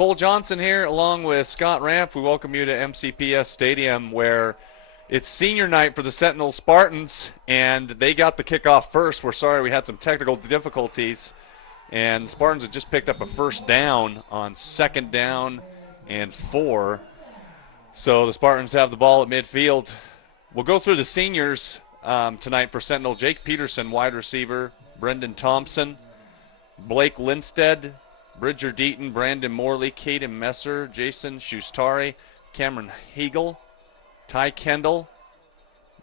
Cole Johnson here, along with Scott Ramp. We welcome you to MCPS Stadium, where it's senior night for the Sentinel Spartans, and they got the kickoff first. We're sorry we had some technical difficulties, and the Spartans have just picked up a first down on 2nd down and 4. So the Spartans have the ball at midfield. We'll go through the seniors tonight for Sentinel. Jake Peterson, wide receiver. Brendan Thompson. Blake Lindstead. Bridger Deaton, Brandon Morley, Caden Messer, Jason Shustari, Cameron Hagel, Ty Kendall,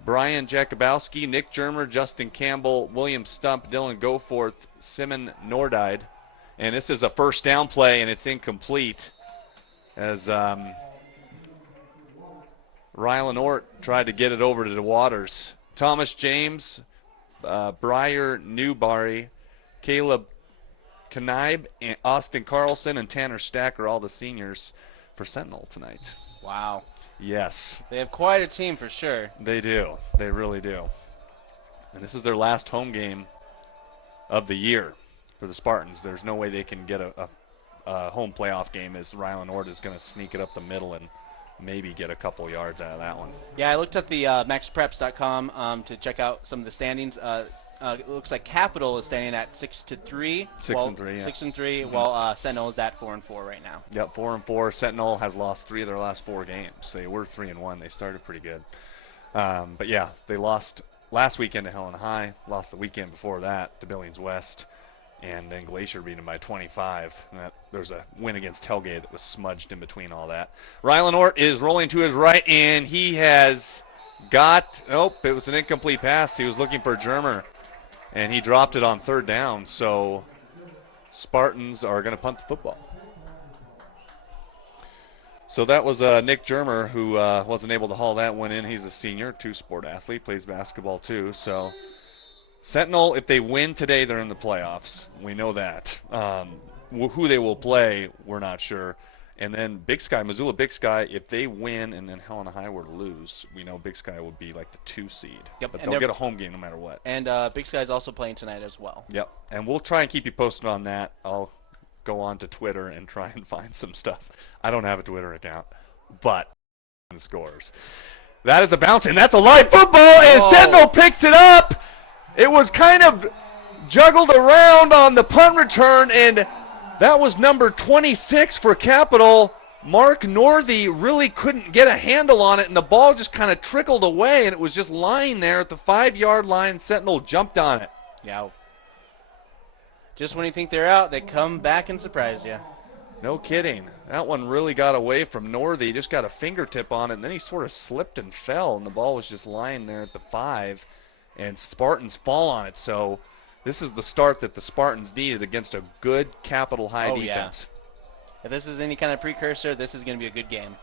Brian Jakubowski, Nick Germer, Justin Campbell, William Stump, Dylan Goforth, Simon Nordide. And this is a first down play, and it's incomplete as Rylan Ort tried to get it over to the Waters. Thomas James, Briar Newbari, Caleb Kanaib, Austin Carlson, and Tanner Stack are all the seniors for Sentinel tonight. Wow. Yes. They have quite a team for sure. They do. They really do. And this is their last home game of the year for the Spartans. There's no way they can get a home playoff game, as Rylan Ord is going to sneak it up the middle and maybe get a couple yards out of that one. Yeah, I looked at the maxpreps.com to check out some of the standings. It looks like Capital is standing at 6-3. 6-3, yeah. 6-3, while Sentinel is at 4-4 right now. Yep, 4-4. Sentinel has lost 3 of their last 4 games. They were 3-1. They started pretty good. But yeah, they lost last weekend to Helena High, lost the weekend before that to Billings West, and then Glacier beat them by 25. And there's a win against Hellgate that was smudged in between all that. Rylan Ort is rolling to his right, and he has got, it was an incomplete pass. He was looking for Germer, and he dropped it on 3rd down. So Spartans are going to punt the football. So that was Nick Germer, who wasn't able to haul that one in. He's a senior, 2-sport athlete, plays basketball too. So Sentinel, if they win today, they're in the playoffs. We know that. Who they will play, we're not sure. And then Big Sky, Missoula Big Sky, if they win and then Helena High were to lose, we know Big Sky would be like the 2 seed. Yep, but they'll get a home game no matter what. And Big Sky is also playing tonight as well. Yep, and we'll try and keep you posted on that. I'll go on to Twitter and try and find some stuff. I don't have a Twitter account, but the scores. That is a bounce, and that's a live football, and Sentinel picks it up. It was kind of juggled around on the punt return, and that was number 26 for Capital. Mark Northey really couldn't get a handle on it, and the ball just kind of trickled away, and it was just lying there at the 5-yard line. Sentinel jumped on it. Yeah. Just when you think they're out, they come back and surprise you. No kidding. That one really got away from Northey. He just got a fingertip on it, and then he sort of slipped and fell, and the ball was just lying there at the 5, and Spartans fall on it. So this is the start that the Spartans needed against a good Capital High defense. Yeah. If this is any kind of precursor, this is going to be a good game.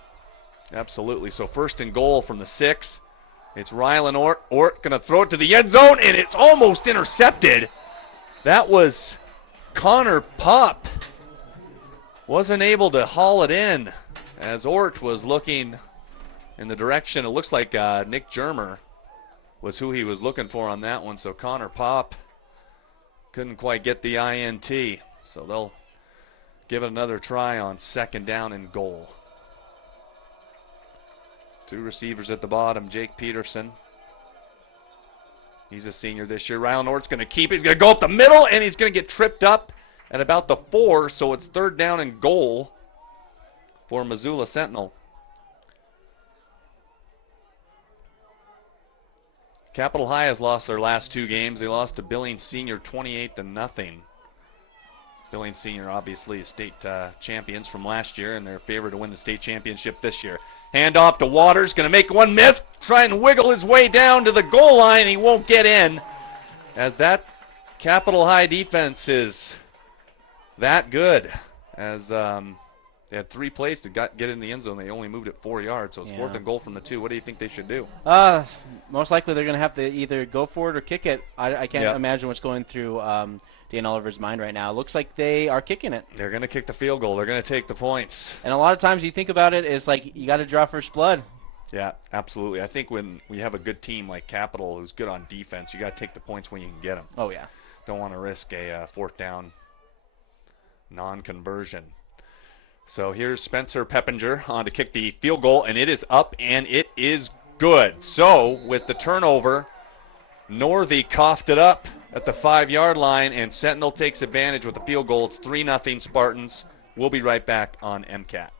Absolutely. So 1st and goal from the 6. It's Rylan Ort. Ort going to throw it to the end zone, and it's almost intercepted. That was Connor Popp. Wasn't able to haul it in as Ort was looking in the direction. It looks like Nick Germer was who he was looking for on that one. So Connor Popp couldn't quite get the INT. So they'll give it another try on 2nd down and goal. 2 receivers at the bottom. Jake Peterson. He's a senior this year. Rylan Ort's going to keep it. He's going to go up the middle, and he's going to get tripped up at about the 4. So it's 3rd down and goal for Missoula Sentinel. Capital High has lost their last 2 games. They lost to Billings Senior 28-0. Billings Senior obviously state champions from last year, and they're favored to win the state championship this year. Hand off to Waters, going to make one miss, try and wiggle his way down to the goal line. He won't get in, as that Capital High defense is that good. As they had 3 plays to get in the end zone. They only moved it 4 yards, so it's 4th and goal from the 2. What do you think they should do? Most likely they're going to have to either go for it or kick it. I can't imagine what's going through Dan Oliver's mind right now. It looks like they are kicking it. They're going to kick the field goal. They're going to take the points. And a lot of times you think about it, it's like you got to draw first blood. Yeah, absolutely. I think when we have a good team like Capital who's good on defense, you got to take the points when you can get them. Oh, yeah. Don't want to risk a 4th down non-conversion. So here's Spencer Peppinger on to kick the field goal, and it is up, and it is good. So with the turnover, Northey coughed it up at the 5-yard line, and Sentinel takes advantage with the field goal. It's 3-0 Spartans. We'll be right back on MCAT.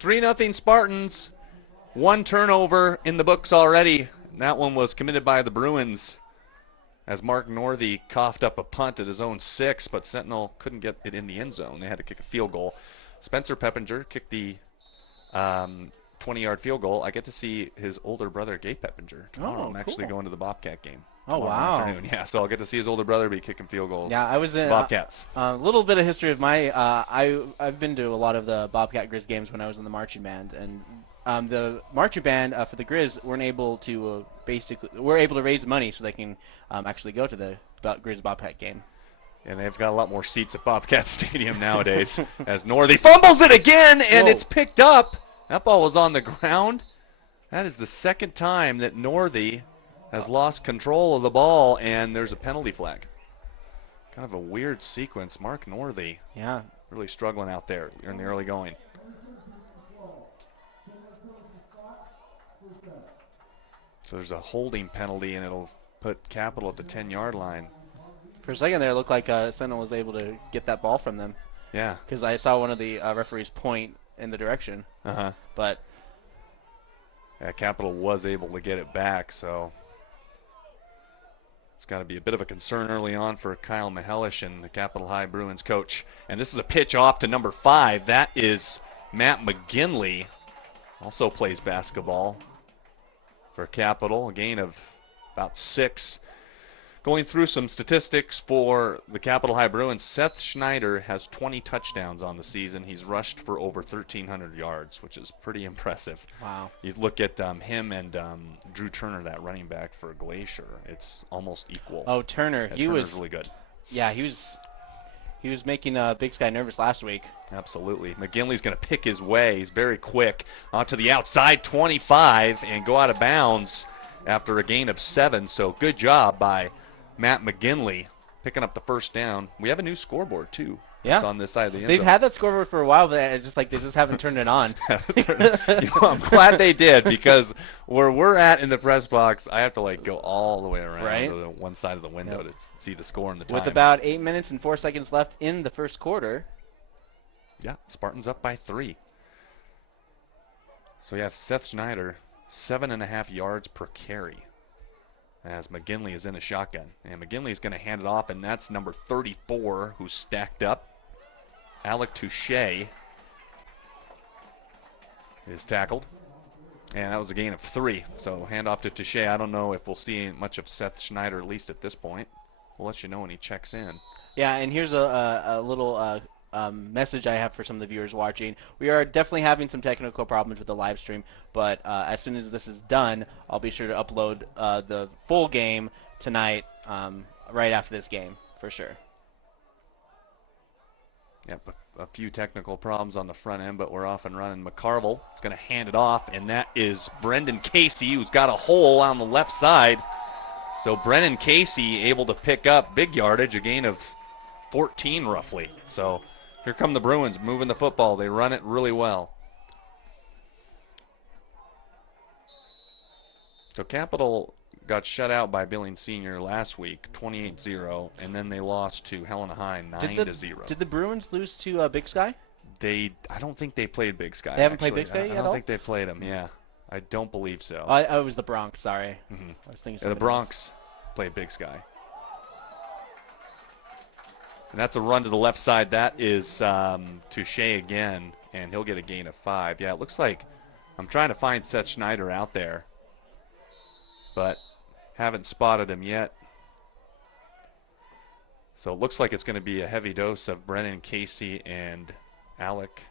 Three nothing Spartans. One turnover in the books already. That one was committed by the Bruins as Mark Northey coughed up a punt at his own 6, but Sentinel couldn't get it in the end zone. They had to kick a field goal. Spencer Peppinger kicked the 20-yard field goal. I get to see his older brother, Gabe Peppinger, tomorrow. I'm actually going to the Bobcat game. Oh, wow. Afternoon. Yeah, so I'll get to see his older brother be kicking field goals. Yeah, I was in Bobcats. A little bit of history of my. I've been to a lot of the Bobcat Grizz games when I was in the marching band, and the marching band for the Grizz weren't able to we're able to raise money so they can actually go to the Grizz Bobcat game. And they've got a lot more seats at Bobcat Stadium nowadays. As Northey fumbles it again, and it's picked up. That ball was on the ground. That is the second time that Northey has lost control of the ball, and there's a penalty flag. Kind of a weird sequence. Mark Northey, really struggling out there in the early going. So there's a holding penalty, and it'll put Capital at the 10-yard line. For a second there, it looked like Sentinel was able to get that ball from them. Yeah. Because I saw one of the referees point in the direction. But Capital was able to get it back, so it's got to be a bit of a concern early on for Kyle Mihelish and the Capital High Bruins coach. And this is a pitch off to number 5. That is Matt McGinley. Also plays basketball for Capital. A gain of about 6. Going through some statistics for the Capital High Bruins, Seth Schneider has 20 touchdowns on the season. He's rushed for over 1,300 yards, which is pretty impressive. Wow. You look at him and Drew Turner, that running back for Glacier. It's almost equal. Oh, Turner. He was really good. Yeah, he was making Big Sky nervous last week. Absolutely. McGinley's going to pick his way. He's very quick. Onto the outside 25 and go out of bounds after a gain of 7. So good job by Matt McGinley picking up the first down. We have a new scoreboard, too. Yeah. It's on this side of the end They've zone. had that scoreboard for a while, but they just haven't turned it on. I'm glad they did, because where we're at in the press box, I have to go all the way around to the one side of the window to see the score and the time. With about 8 minutes and 4 seconds left in the first quarter. Yeah, Spartans up by 3. So yeah, Seth Schneider, 7.5 yards per carry, as McGinley is in a shotgun. And McGinley is going to hand it off, and that's number 34 who's stacked up. Alec Touche is tackled. And that was a gain of 3. So handoff to Touche. I don't know if we'll see much of Seth Schneider, at least at this point. We'll let you know when he checks in. Yeah, and here's a little message I have for some of the viewers watching. We are definitely having some technical problems with the live stream, but as soon as this is done, I'll be sure to upload the full game tonight right after this game, for sure. Yep, a few technical problems on the front end, but we're off and running. McCarville is going to hand it off, and that is Brendan Casey, who's got a hole on the left side. So Brendan Casey able to pick up big yardage, a gain of 14 roughly. So here come the Bruins moving the football. They run it really well. So Capital got shut out by Billings Senior last week, 28-0, and then they lost to Helena High 9-0. Did the Bruins lose to Big Sky? I don't think they played Big Sky. They haven't played Big Sky yet? I don't think they played them. Yeah, I don't believe so. It was the Bronx. Sorry, mm-hmm. I was thinking the Bronx played Big Sky. And that's a run to the left side. That is Touche again, and he'll get a gain of 5. Yeah, it looks like I'm trying to find Seth Schneider out there, but haven't spotted him yet. So it looks like it's going to be a heavy dose of Brennan Casey and Alec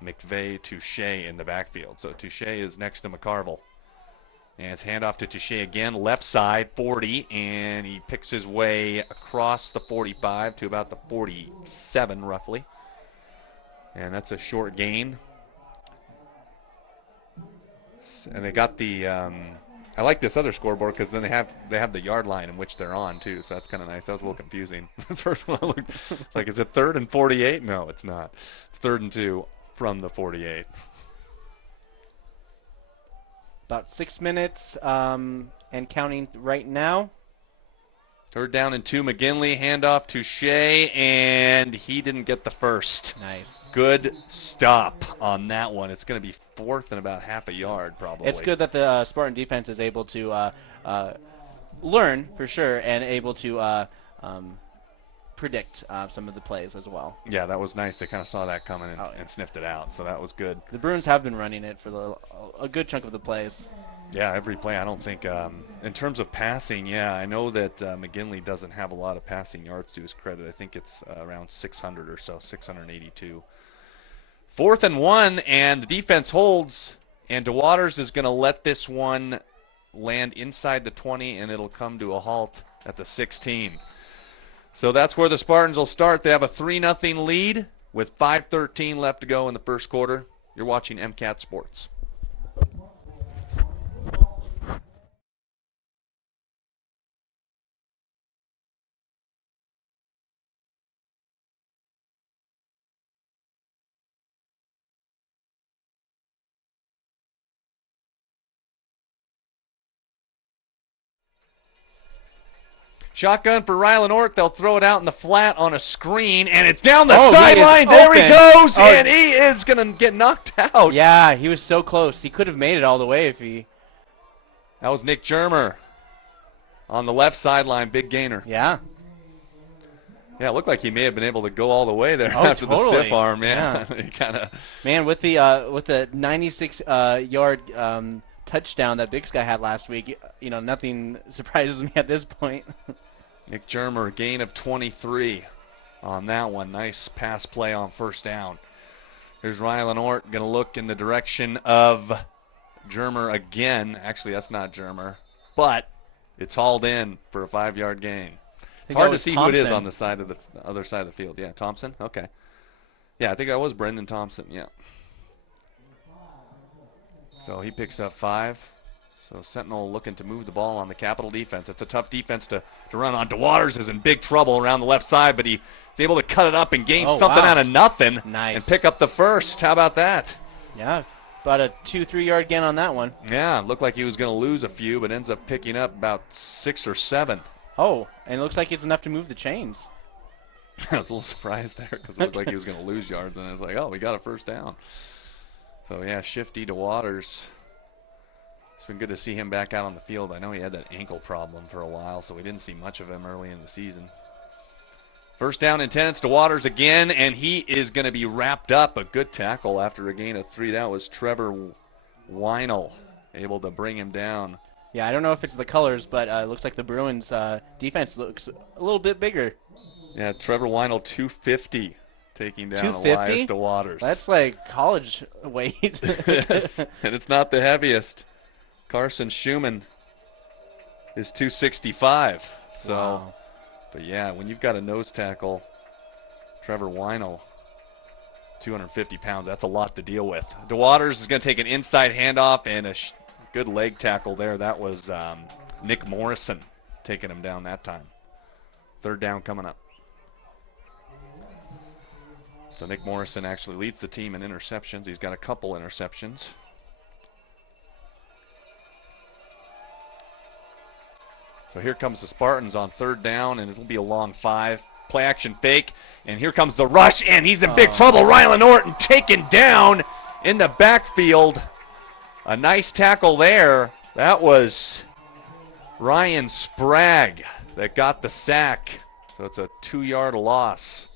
McVeigh Touche in the backfield. So Touche is next to McCarville. And it's handoff to Touche again, left side, 40, and he picks his way across the 45 to about the 47 roughly. And that's a short gain. And they got the I like this other scoreboard because then they have the yard line in which they're on too, so that's kind of nice. That was a little confusing. The first one I looked, it's like, is it 3rd and 48? No, it's not. It's 3rd and 2 from the 48. About 6 minutes and counting right now. 3rd down and 2, McGinley, handoff to Shea, and he didn't get the first. Nice. Good stop on that one. It's going to be 4th and about half a yard probably. It's good that the Spartan defense is able to learn for sure and able to predict some of the plays as well. Yeah, that was nice. They kind of saw that coming and sniffed it out, so that was good. The Bruins have been running it for a good chunk of the plays. Yeah, every play. I don't think in terms of passing, yeah, I know that McGinley doesn't have a lot of passing yards to his credit. I think it's around 600 or so, 682. 4th and 1, and the defense holds, and DeWaters is going to let this one land inside the 20, and it'll come to a halt at the 16. So that's where the Spartans will start. They have a 3-0 lead with 5:13 left to go in the first quarter. You're watching MCAT Sports. Shotgun for Rylan Ork. They'll throw it out in the flat on a screen, and it's down the sideline. There he goes, and he is going to get knocked out. Yeah, he was so close. He could have made it all the way if he... That was Nick Germer on the left sideline, big gainer. Yeah. Yeah, it looked like he may have been able to go all the way there after the stiff arm. Yeah. He kinda... Man, with the 96-yard touchdown that Big Sky had last week, nothing surprises me at this point. Nick Germer, gain of 23 on that one. Nice pass play on first down. Here's Rylan Ort going to look in the direction of Germer again. Actually, that's not Germer, but it's hauled in for a 5-yard gain. It's hard to see who it is on the side of the other side of the field. Yeah, Thompson? Okay. Yeah, I think that was Brendan Thompson, yeah. So he picks up 5. So Sentinel looking to move the ball on the Capital defense. It's a tough defense to run on. DeWaters is in big trouble around the left side, but he's able to cut it up and gain something out of nothing. Nice. And pick up the first. How about that? Yeah, about a 2-3 gain on that one. Yeah, looked like he was going to lose a few, but ends up picking up about 6 or 7. Oh, and it looks like it's enough to move the chains. I was a little surprised there because it looked like he was going to lose yards, and I was like, oh, we got a first down. So, yeah, shifty DeWaters. It's been good to see him back out on the field. I know he had that ankle problem for a while, so we didn't see much of him early in the season. First down and 10, it's DeWaters again, and he is going to be wrapped up. A good tackle after a gain of 3. That was Trevor Weinel able to bring him down. Yeah, I don't know if it's the colors, but it looks like the Bruins' defense looks a little bit bigger. Yeah, Trevor Weinel, 250, taking down Elias DeWaters. That's like college weight. Yes, and it's not the heaviest. Carson Schumann is 265. So, wow. But yeah, when you've got a nose tackle, Trevor Weinel, 250 pounds, that's a lot to deal with. DeWaters is going to take an inside handoff and a good leg tackle there. That was Nick Morrison taking him down that time. 3rd down coming up. So Nick Morrison actually leads the team in interceptions. He's got a couple interceptions. So here comes the Spartans on 3rd down, and it'll be a long 5. Play action fake, and here comes the rush, and he's in big trouble. Rylan Norton taken down in the backfield. A nice tackle there. That was Ryan Sprague that got the sack. So it's a 2-yard loss.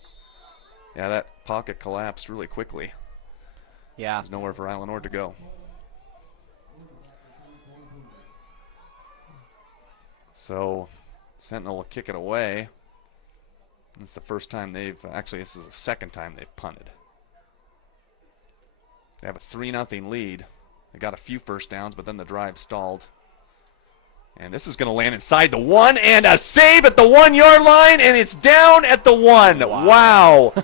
Yeah, that pocket collapsed really quickly. Yeah. There's nowhere for Island Ord to go. So Sentinel will kick it away. It's the first time this is the second time they've punted. They have a 3-0 lead. They got a few first downs, but then the drive stalled. And this is going to land inside the 1, and a save at the 1-yard line, and it's down at the 1. Wow.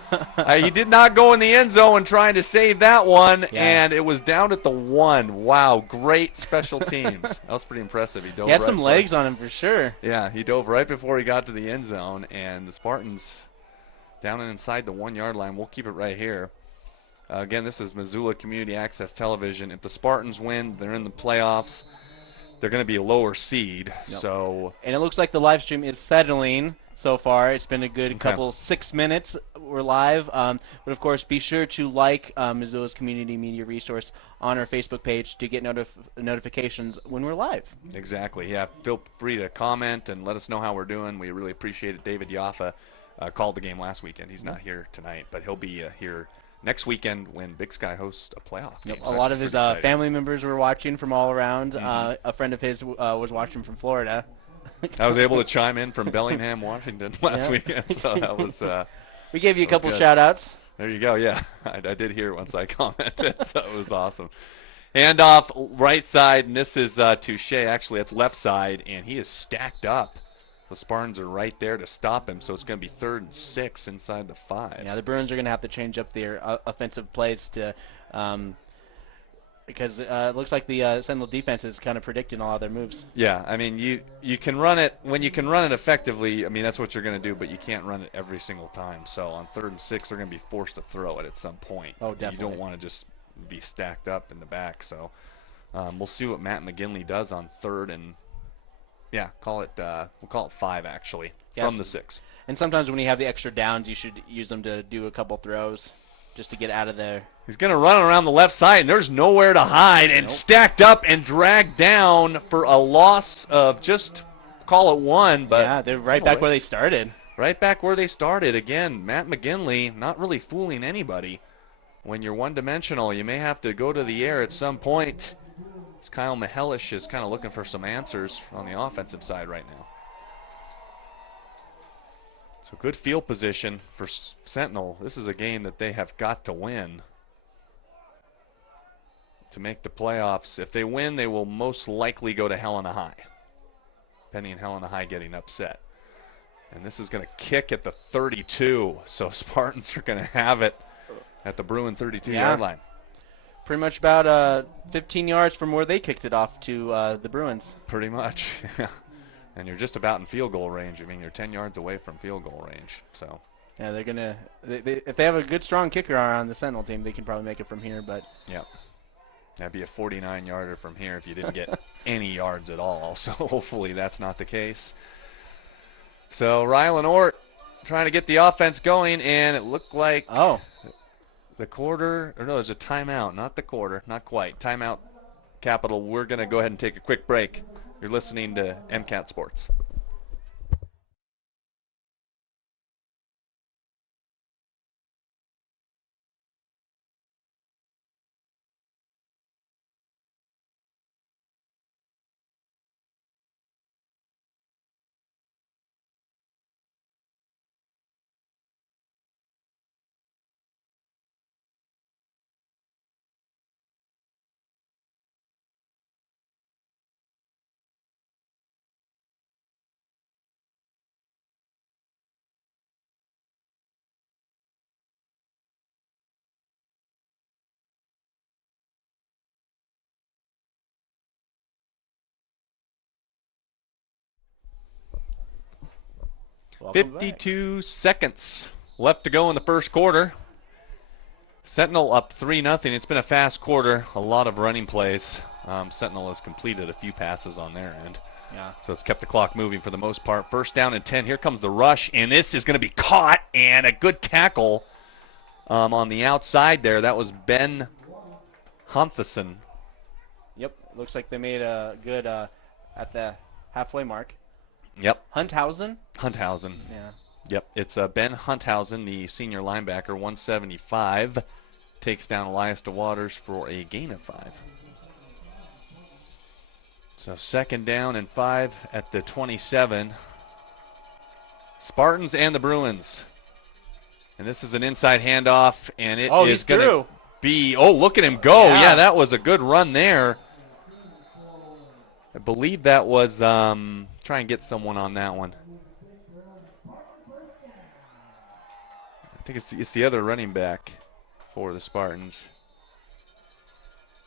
He did not go in the end zone trying to save that one, and it was down at the 1. Wow, great special teams. That was pretty impressive. He had some legs on him for sure. Yeah, he dove right before he got to the end zone, and the Spartans down and inside the 1-yard line. We'll keep it right here. Again, this is Missoula Community Access Television. If the Spartans win, they're in the playoffs. They're going to be a lower seed. Yep. And it looks like the live stream is settling so far. It's been a good couple 6 minutes. We're live. But, of course, be sure to like Missoula's Community Media Resource on our Facebook page to get notifications when we're live. Exactly. Yeah, feel free to comment and let us know how we're doing. We really appreciate it. David Yaffa called the game last weekend. He's not here tonight, but he'll be here next weekend when Big Sky hosts a playoff game. A lot of his family members were watching from all around. A friend of his was watching from Florida. I was able to chime in from Bellingham, Washington last weekend, so that was we gave you a couple shout-outs. There you go, yeah. I did hear it once I commented, so it was awesome. Handoff right side, and this is Touche. Actually, it's left side, and he is stacked up. The Spartans are right there to stop him, so it's going to be 3rd and 6 inside the 5. Yeah, the Bruins are going to have to change up their offensive plays to because it looks like the Sentinel defense is kind of predicting all of their moves. Yeah, I mean, you can run it when you can run it effectively. I mean, that's what you're going to do, but you can't run it every single time. So on 3rd and 6, they're going to be forced to throw it at some point. Oh, definitely. You don't want to just be stacked up in the back. So we'll see what Matt McGinley does on 3rd and we'll call it 5 actually from the 6. And sometimes when you have the extra downs, you should use them to do a couple throws just to get out of there. He's going to run around the left side, and there's nowhere to hide, and stacked up and dragged down for a loss of just call it 1. But yeah, they're right back where they started. Right back where they started. Again, Matt McGinley not really fooling anybody. When you're one-dimensional, you may have to go to the air at some point. Kyle Mihelish is kind of looking for some answers on the offensive side right now. So good field position for Sentinel. This is a game that they have got to win to make the playoffs. If they win, they will most likely go to Helena High, pending Helena High getting upset. And this is going to kick at the 32, so Spartans are going to have it at the Bruin 32-yard line. Pretty much about 15 yards from where they kicked it off to the Bruins. Pretty much, yeah. And you're just about in field goal range. I mean, you're 10 yards away from field goal range. So. Yeah, they're gonna. If they have a good, strong kicker on the Sentinel team, they can probably make it from here. But. Yeah. That'd be a 49-yarder from here if you didn't get any yards at all. So hopefully that's not the case. So Rylan Ort trying to get the offense going, and it looked like. The quarter, or no, there's a timeout, not the quarter, not quite. Timeout, Capital. We're going to go ahead and take a quick break. You're listening to MCAT Sports. Welcome 52 seconds left to go in the first quarter. Sentinel up 3-0. It's been a fast quarter, a lot of running plays. Sentinel has completed a few passes on their end. Yeah. So it's kept the clock moving for the most part. First down and 10. Here comes the rush, and this is going to be caught, and a good tackle on the outside there. That was Ben Huntherson. Yep. Looks like they made a good at the halfway mark. Yep. Hunthausen. Hunthausen. Yeah. Yep, it's Ben Hunthausen, the senior linebacker, 175, takes down Elias DeWaters for a gain of 5. So 2nd down and 5 at the 27. Spartans and the Bruins. And this is an inside handoff, and it is going to be, oh, look at him go. Yeah, that was a good run there. I believe that was, try and get someone on that one. I think it's the other running back for the Spartans.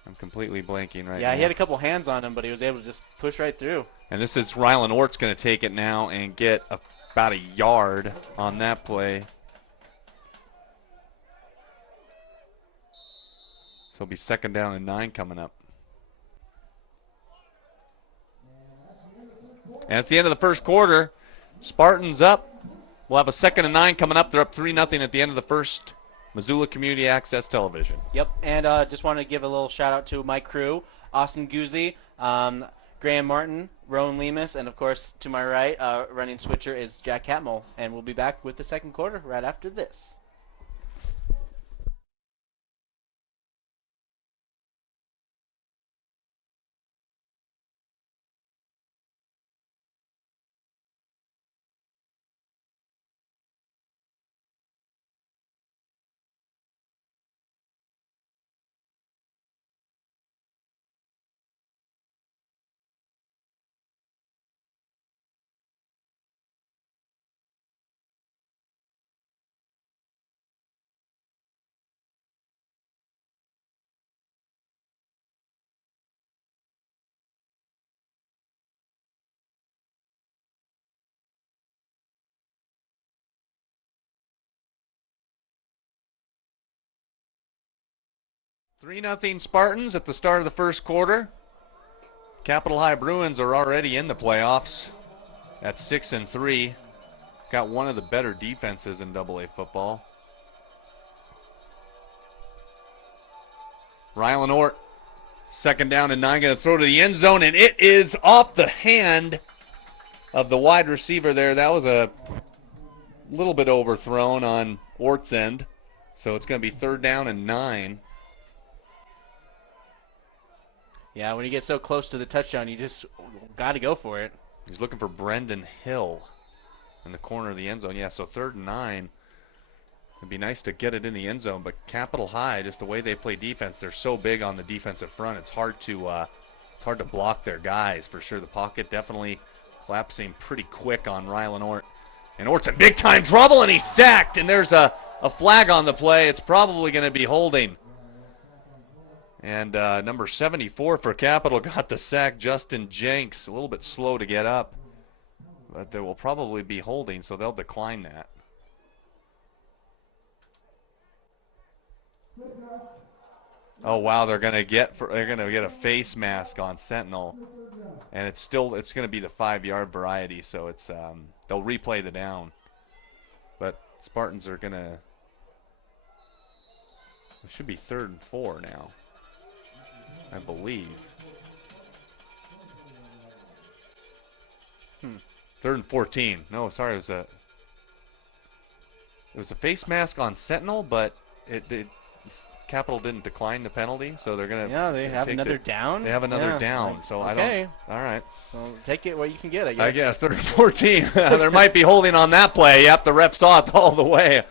I'm completely blanking right now. Yeah, he had a couple hands on him, but he was able to just push right through. And this is Rylan Ort's going to take it now and get about a yard on that play. So it'll be 2nd down and 9 coming up. And it's the end of the first quarter. Spartans up. We'll have a 2nd and 9 coming up. They're up 3-0 at the end of the first. Missoula Community Access Television. Yep, and just want to give a little shout out to my crew, Austin Guzzi, Graham Martin, Rowan Lemus, and of course to my right, running switcher is Jack Catmull. And we'll be back with the second quarter right after this. Three 3-0 Spartans at the start of the first quarter. Capital High Bruins are already in the playoffs at 6-3. Got one of the better defenses in AA football. Rylan Ort, 2nd down and 9, going to throw to the end zone, and it is off the hand of the wide receiver there. That was a little bit overthrown on Ort's end. So it's going to be 3rd down and 9. Yeah, when you get so close to the touchdown, you just got to go for it. He's looking for Brendan Hill in the corner of the end zone. Yeah, so 3rd and 9. It'd be nice to get it in the end zone, but Capital High, just the way they play defense, they're so big on the defensive front. It's hard to block their guys for sure. The pocket definitely collapsing pretty quick on Rylan Ort, and Ort's in big time trouble, and he's sacked. And there's a flag on the play. It's probably going to be holding. And number 74 for Capital got the sack. Justin Jenks, a little bit slow to get up, but there will probably be holding, so they'll decline that. Oh wow, they're gonna get a face mask on Sentinel, and it's going to be the 5-yard variety, so it's they'll replay the down, but Spartans are gonna. It should be 3rd and 4 now, I believe. 3rd and 14. No, sorry, it was a face mask on Sentinel, but Capital didn't decline the penalty, so they're gonna. Yeah, they have another down. They have another down, so okay. I don't. All right. Well, take it what you can get, I guess. I guess 3rd and 14. There might be holding on that play. Yep, the ref saw it all the way,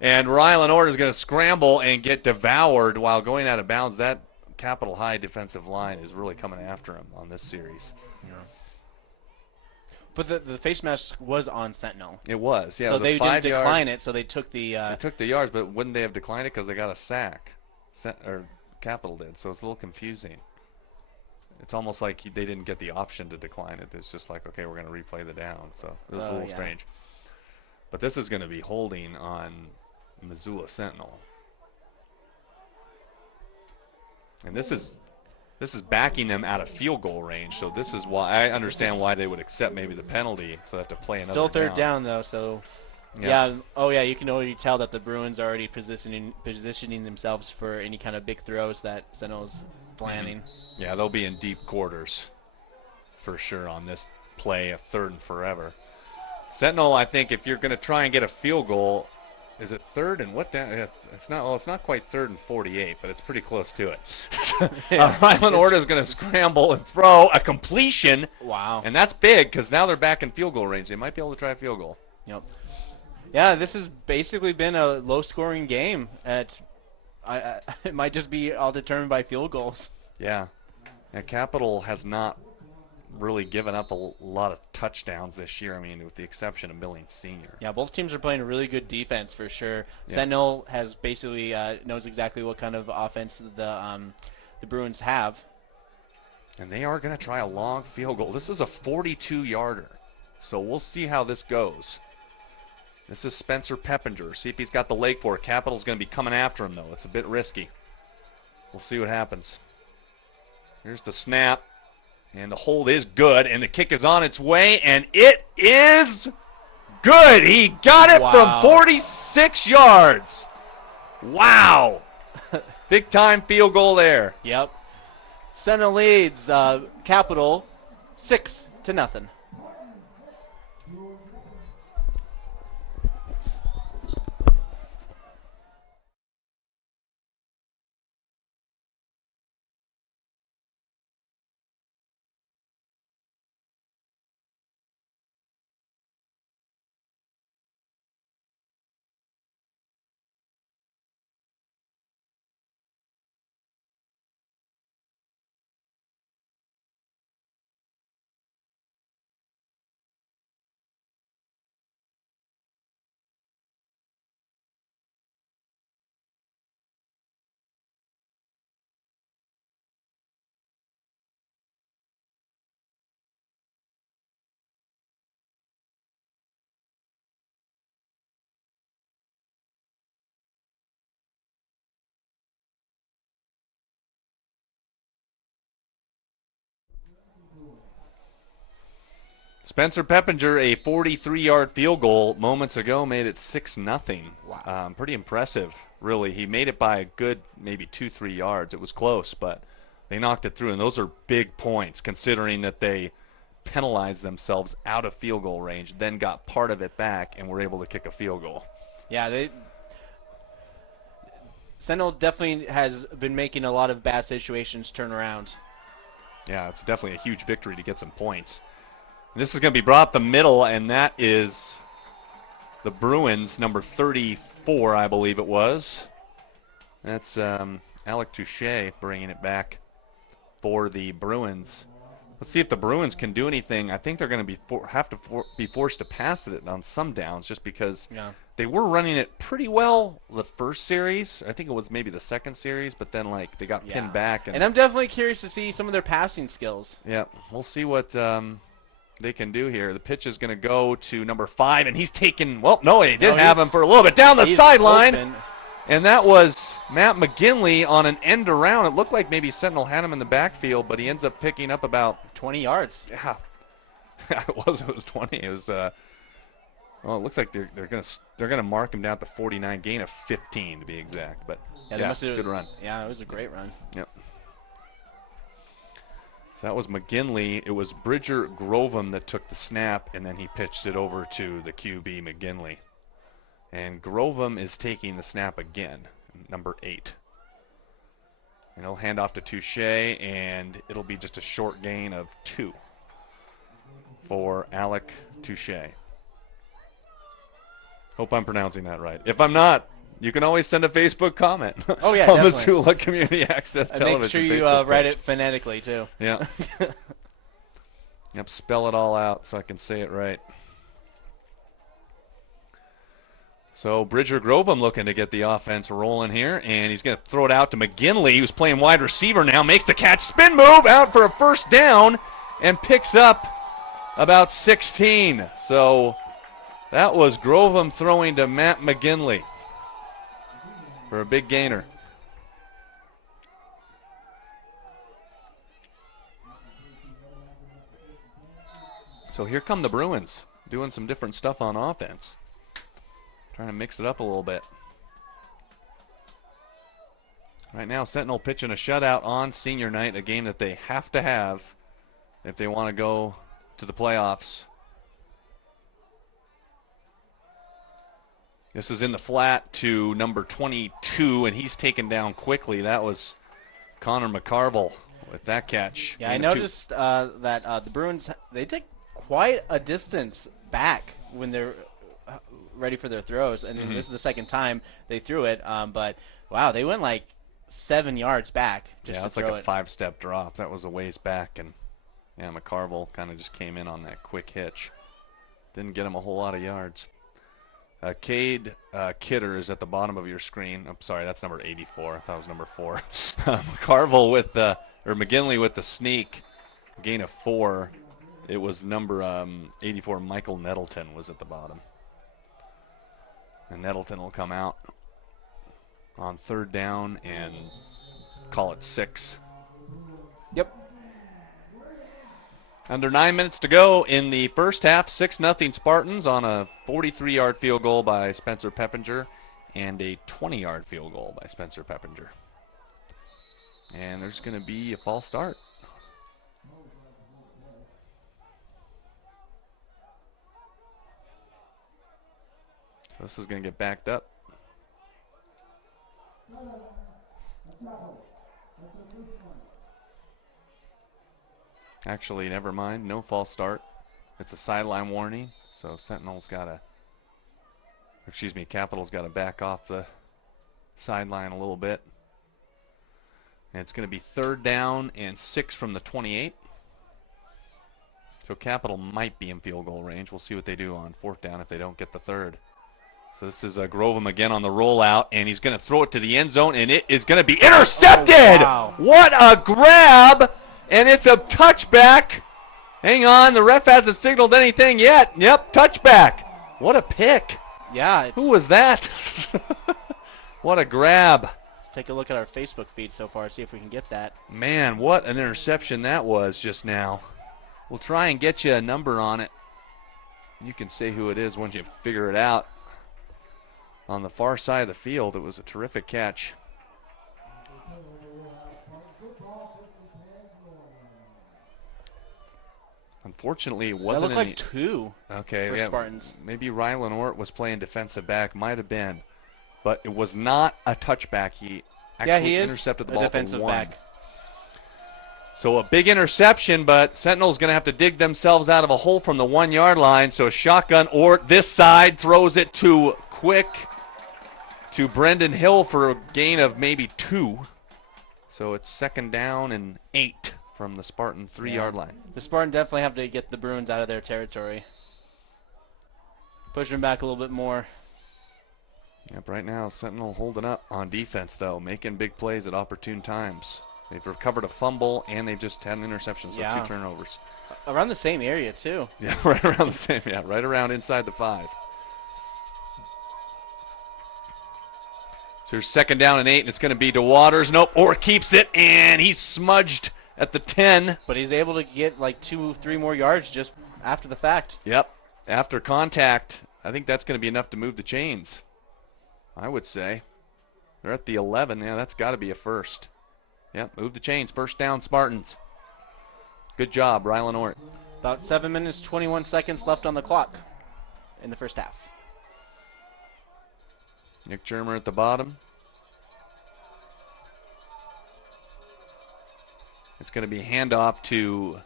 and Rylan Ort is going to scramble and get devoured while going out of bounds. That Capital High defensive line is really coming after him on this series. Yeah. But the face mask was on Sentinel. It was, yeah. So it was they didn't decline it, so they took the. They took the yards, but wouldn't they have declined it because they got a sack? Or Capital did, so it's a little confusing. It's almost like they didn't get the option to decline it. It's just like, okay, we're going to replay the down. So it was a little strange. But this is going to be holding on Missoula Sentinel. And this is backing them out of field goal range. So this is why I understand why they would accept maybe the penalty. So they have to play another Still 3rd down though, so. Yeah. Oh, yeah. You can already tell that the Bruins are already positioning themselves for any kind of big throws that Sentinel's planning. Yeah, they'll be in deep quarters for sure on this play of 3rd and forever. Sentinel, I think if you're going to try and get a field goal, is it third and what down? It's not. Well, it's not quite third and 48, but it's pretty close to it. Yeah, Ryland Orta is going to scramble and throw a completion. Wow. And that's big because now they're back in field goal range. They might be able to try a field goal. Yep. Yeah, this has basically been a low-scoring game. It might just be all determined by field goals. Yeah. And Capital has not really given up a lot of touchdowns this year. I mean, with the exception of Billings Senior. Yeah, both teams are playing a really good defense for sure. Yeah. Sentinel has basically knows exactly what kind of offense the Bruins have. And they are going to try a long field goal. This is a 42-yarder. So we'll see how this goes. This is Spencer Peppinger. See if he's got the leg for it. Capital's going to be coming after him, though. It's a bit risky. We'll see what happens. Here's the snap. And the hold is good. And the kick is on its way. And it is good. He got it from 46 yards. Wow. Big time field goal there. Yep. Sentinel leads Capital 6-0. Spencer Peppinger, a 43-yard field goal moments ago, made it 6-0. Wow. Pretty impressive, really. He made it by a good maybe 2-3 yards. It was close, but they knocked it through, and those are big points considering that they penalized themselves out of field goal range, then got part of it back, and were able to kick a field goal. Yeah, Sentinel definitely has been making a lot of bad situations turn around. Yeah, it's definitely a huge victory to get some points. And this is going to be brought up the middle, and that is the Bruins, number 34, I believe it was. That's Alec Touche bringing it back for the Bruins. Let's see if the Bruins can do anything. I think they're going to be forced to pass it on some downs just because they were running it pretty well the first series. I think it was maybe the second series, but then they got pinned back. And I'm definitely curious to see some of their passing skills. Yeah, we'll see what they can do here. The pitch is going to go to number 5, and he's taken. Well, no, he did have him for a little bit down the sideline. And that was Matt McGinley on an end around. It looked like maybe Sentinel had him in the backfield, but he ends up picking up about 20 yards. Yeah, it was 20. It was. Well, it looks like they're gonna mark him down at the 49, gain of 15 to be exact. But yeah, good run. Yeah, it was a great run. Yep. So that was McGinley. It was Bridger Grovum that took the snap, and then he pitched it over to the QB McGinley. And Grovum is taking the snap again, number 8. And he'll hand off to Touche, and it'll be just a short gain of 2 for Alec Touche. Hope I'm pronouncing that right. If I'm not, you can always send a Facebook comment. Oh, yeah, on definitely. the Missoula Community Access Television. Make sure you Facebook write page. it phonetically, too. Yeah. Yep, spell it all out so I can say it right. So Bridger Grovum looking to get the offense rolling here, and he's going to throw it out to McGinley, who's playing wide receiver now, makes the catch, spin move, out for a first down, and picks up about 16. So that was Grovum throwing to Matt McGinley for a big gainer. So here come the Bruins, doing some different stuff on offense. Trying to mix it up a little bit. Right now, Sentinel pitching a shutout on senior night, a game that they have to have if they want to go to the playoffs. This is in the flat to number 22, and he's taken down quickly. That was Connor McCarville with that catch. Yeah, I noticed that the Bruins, they take quite a distance back when they're ready for their throws. And then this is the second time they threw it. But, wow, they went like 7 yards back just to it's throw like a 5-step drop. That was a ways back, and yeah, McCarville kind of just came in on that quick hitch. Didn't get him a whole lot of yards. Cade Kidder is at the bottom of your screen. I'm sorry, that's number 84. I thought it was number 4. McCarville with the, or McGinley with the sneak, gain of 4. It was number 84. Michael Nettleton was at the bottom, and Nettleton will come out on 3rd down and call it 6. Yep. Under 9 minutes to go in the first half. 6-0 Spartans on a 43-yard field goal by Spencer Peppinger and a 20-yard field goal by Spencer Peppinger. And there's going to be a false start. So this is going to get backed up. Actually, never mind. No false start. It's a sideline warning. So Sentinel's got to, Capital's got to back off the sideline a little bit. And it's going to be 3rd down and 6 from the 28. So Capital might be in field goal range. We'll see what they do on 4th down if they don't get the 3rd. So this is Grovem again on the rollout, and he's going to throw it to the end zone, and it is going to be intercepted! Oh, wow. What a grab! And it's a touchback. Hang on, the ref hasn't signaled anything yet. Yep, touchback. What a pick. Yeah. Who was that? What a grab. Let's take a look at our Facebook feed so far, see if we can get that. Man, what an interception that was just now. We'll try and get you a number on it. You can say who it is once you figure it out. On the far side of the field, it was a terrific catch. Unfortunately, it wasn't That looked like 2 for Spartans. Maybe Rylan Ort was playing defensive back, might have been. But it was not a touchback. He actually intercepted the ball defensive for 1. back. So a big interception, but Sentinel's going to have to dig themselves out of a hole from the 1-yard line. So shotgun Ort this side throws it to Quick to Brendan Hill for a gain of maybe 2. So it's 2nd down and 8 from the Spartan 3-yard line. The Spartan definitely have to get the Bruins out of their territory. Push them back a little bit more. Yep, right now Sentinel holding up on defense, though, making big plays at opportune times. They've recovered a fumble, and they've just had an interception, so 2 turnovers. Around the same area, too. Yeah, right around the same. Yeah, right around inside the 5. So here's 2nd down and 8, and it's going to be DeWaters. Nope, Ort keeps it, and he's smudged at the 10. But he's able to get like 2-3 more yards just after the fact. Yep, after contact, I think that's going to be enough to move the chains, I would say. They're at the 11. Yeah, that's got to be a first. Yep, move the chains. 1st down, Spartans. Good job, Rylan Ort. About 7 minutes, 21 seconds left on the clock in the first half. Nick Germer at the bottom. It's going to be handoff to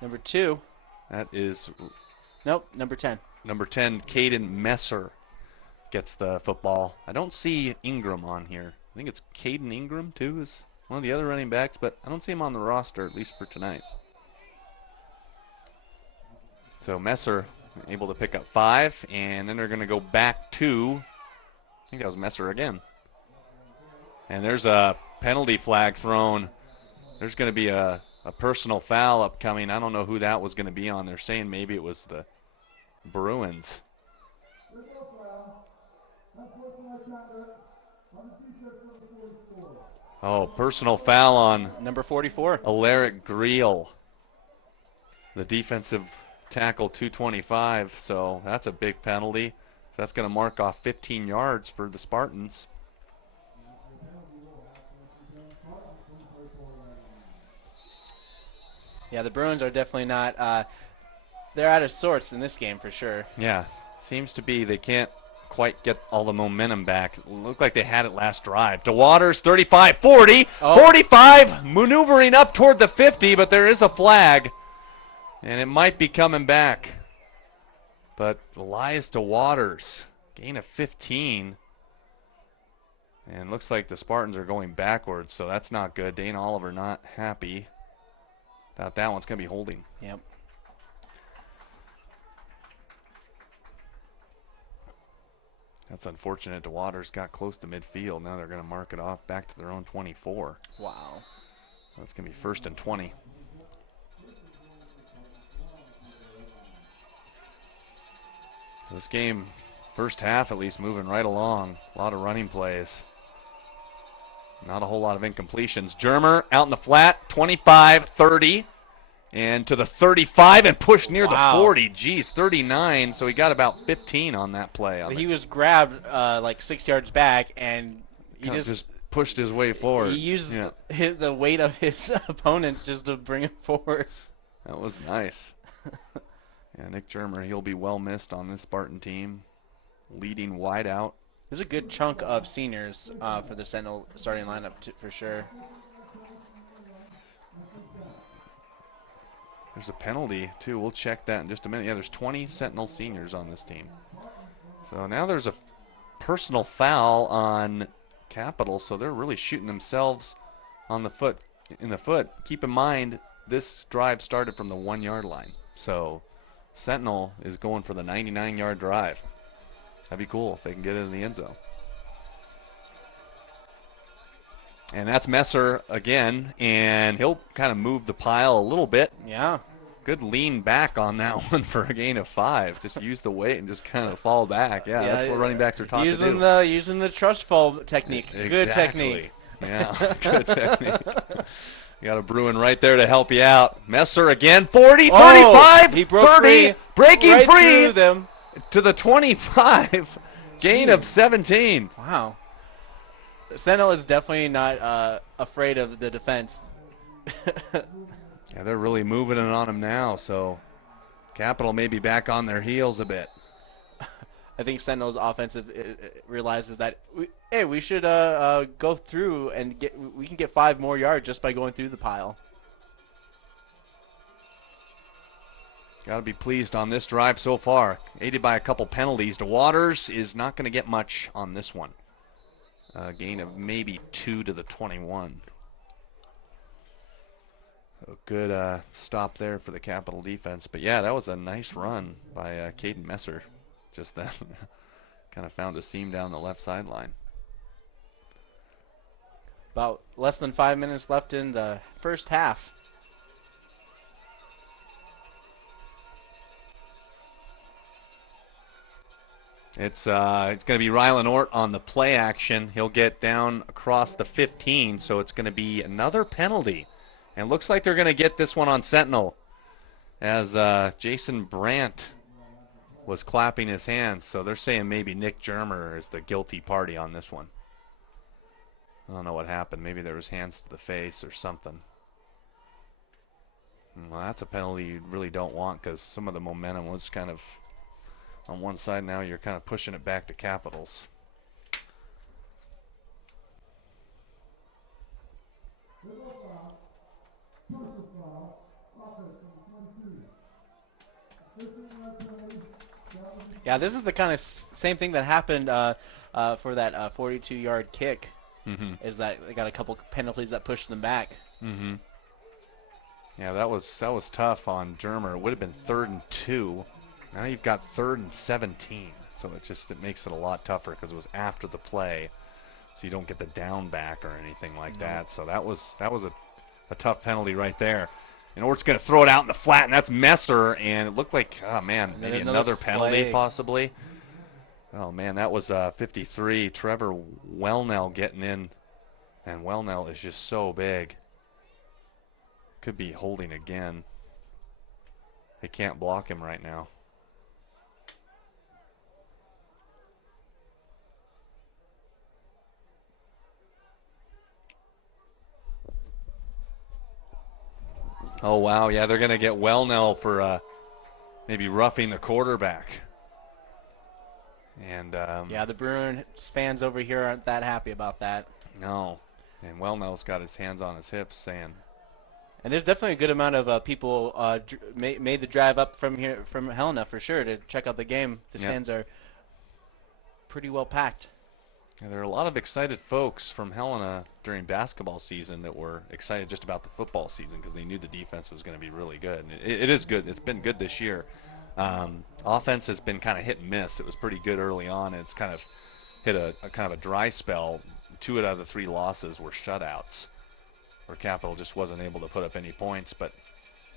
number 2. That is nope, number 10. Number 10, Caden Messer gets the football. I don't see Ingram on here. I think it's Caden Ingram too is one of the other running backs, but I don't see him on the roster at least for tonight. So Messer able to pick up 5, and then they're going to go back to, I think that was Messer again. And there's a penalty flag thrown. There's going to be a personal foul upcoming. I don't know who that was going to be on. They're saying maybe it was the Bruins. Oh, personal foul on number 44, Alaric Greel, the defensive tackle, 225. So that's a big penalty. That's going to mark off 15 yards for the Spartans. Yeah, the Bruins are definitely not. They're out of sorts in this game for sure. Yeah, seems to be they can't quite get all the momentum back. It looked like they had it last drive. DeWaters, 35, 40, Oh. 45, maneuvering up toward the 50, but there is a flag, and it might be coming back. But Elias DeWaters, gain of 15. And looks like the Spartans are going backwards, so that's not good. Dane Oliver not happy. Thought that one's going to be holding. Yep. That's unfortunate. DeWaters got close to midfield. Now they're going to mark it off back to their own 24. Wow. That's going to be 1st and 20. This game, first half at least, moving right along. A lot of running plays. Not a whole lot of incompletions. Germer out in the flat, 25, 30, and to the 35 and pushed near the 40. Geez, 39, so he got about 15 on that play. He was grabbed like 6 yards back, and he just pushed his way forward. He used the weight of his opponents just to bring him forward. That was nice. Yeah, Nick Germer, he'll be well missed on this Spartan team. Leading wide out. There's a good chunk of seniors for the Sentinel starting lineup for sure. There's a penalty, too. We'll check that in just a minute. Yeah, there's 20 Sentinel seniors on this team. So now there's a personal foul on Capital, so they're really shooting themselves in the foot. Keep in mind, this drive started from the 1-yard line. So Sentinel is going for the 99-yard drive. That'd be cool if they can get it in the end zone. And that's Messer again, and he'll kind of move the pile a little bit. Yeah. Good lean back on that one for a gain of 5. Just use the weight and just kind of fall back. Yeah, that's what running backs are taught to do. Using the trust fall technique. Exactly. Good technique. Yeah, good technique. You got a Bruin right there to help you out. Messer again, 40, 35, he broke 30, free, breaking right free them. To the 25, gain of 17. Wow. Sentinel is definitely not afraid of the defense. Yeah, they're really moving it on him now, so Capital may be back on their heels a bit. I think Sentinel's offensive realizes that we should go through and we can get 5 more yards just by going through the pile. Got to be pleased on this drive so far. Aided by a couple penalties. DeWaters is not going to get much on this one. Gain of maybe 2 to the 21. So good stop there for the Capital defense. But yeah, that was a nice run by Caden Messer. Just then, kind of found a seam down the left sideline. About less than 5 minutes left in the first half. It's going to be Rylan Ort on the play action. He'll get down across the 15, so it's going to be another penalty. And looks like they're going to get this one on Sentinel, as Jason Brandt was clapping his hands. So they're saying maybe Nick Germer is the guilty party on this one. I don't know what happened. Maybe there was hands to the face or something. Well, that's a penalty you really don't want because some of the momentum was kind of on one side. Now you're kind of pushing it back to Capitals. Yeah, this is the kind of same thing that happened for that 42-yard kick. Mm-hmm. Is that they got a couple penalties that pushed them back. Mm-hmm. Yeah, that was tough on Germer. It would have been 3rd and 2. Now you've got 3rd and 17. So it makes it a lot tougher because it was after the play, so you don't get the down back or anything like that. So that was a tough penalty right there. And Ort's going to throw it out in the flat, and that's Messer. And it looked like, oh man, maybe another penalty possibly. Oh man, that was 53. Trevor Wellnell getting in, and Wellnell is just so big. Could be holding again. They can't block him right now. Oh wow, yeah, they're gonna get Wellnell for maybe roughing the quarterback. And yeah, the Bruins fans over here aren't that happy about that. no. And Wellnell's got his hands on his hips saying, And there's definitely a good amount of people made the drive up from here from Helena for sure to check out the game. The Yep. stands are pretty well packed. yeah, there are a lot of excited folks from Helena during basketball season that were excited just about the football season because they knew the defense was going to be really good. And it is good. It's been good this year. Offense has been kind of hit and miss. It was pretty good early on, and it's kind of hit a kind of a dry spell. 2 out of the 3 losses were shutouts, where Capital just wasn't able to put up any points. But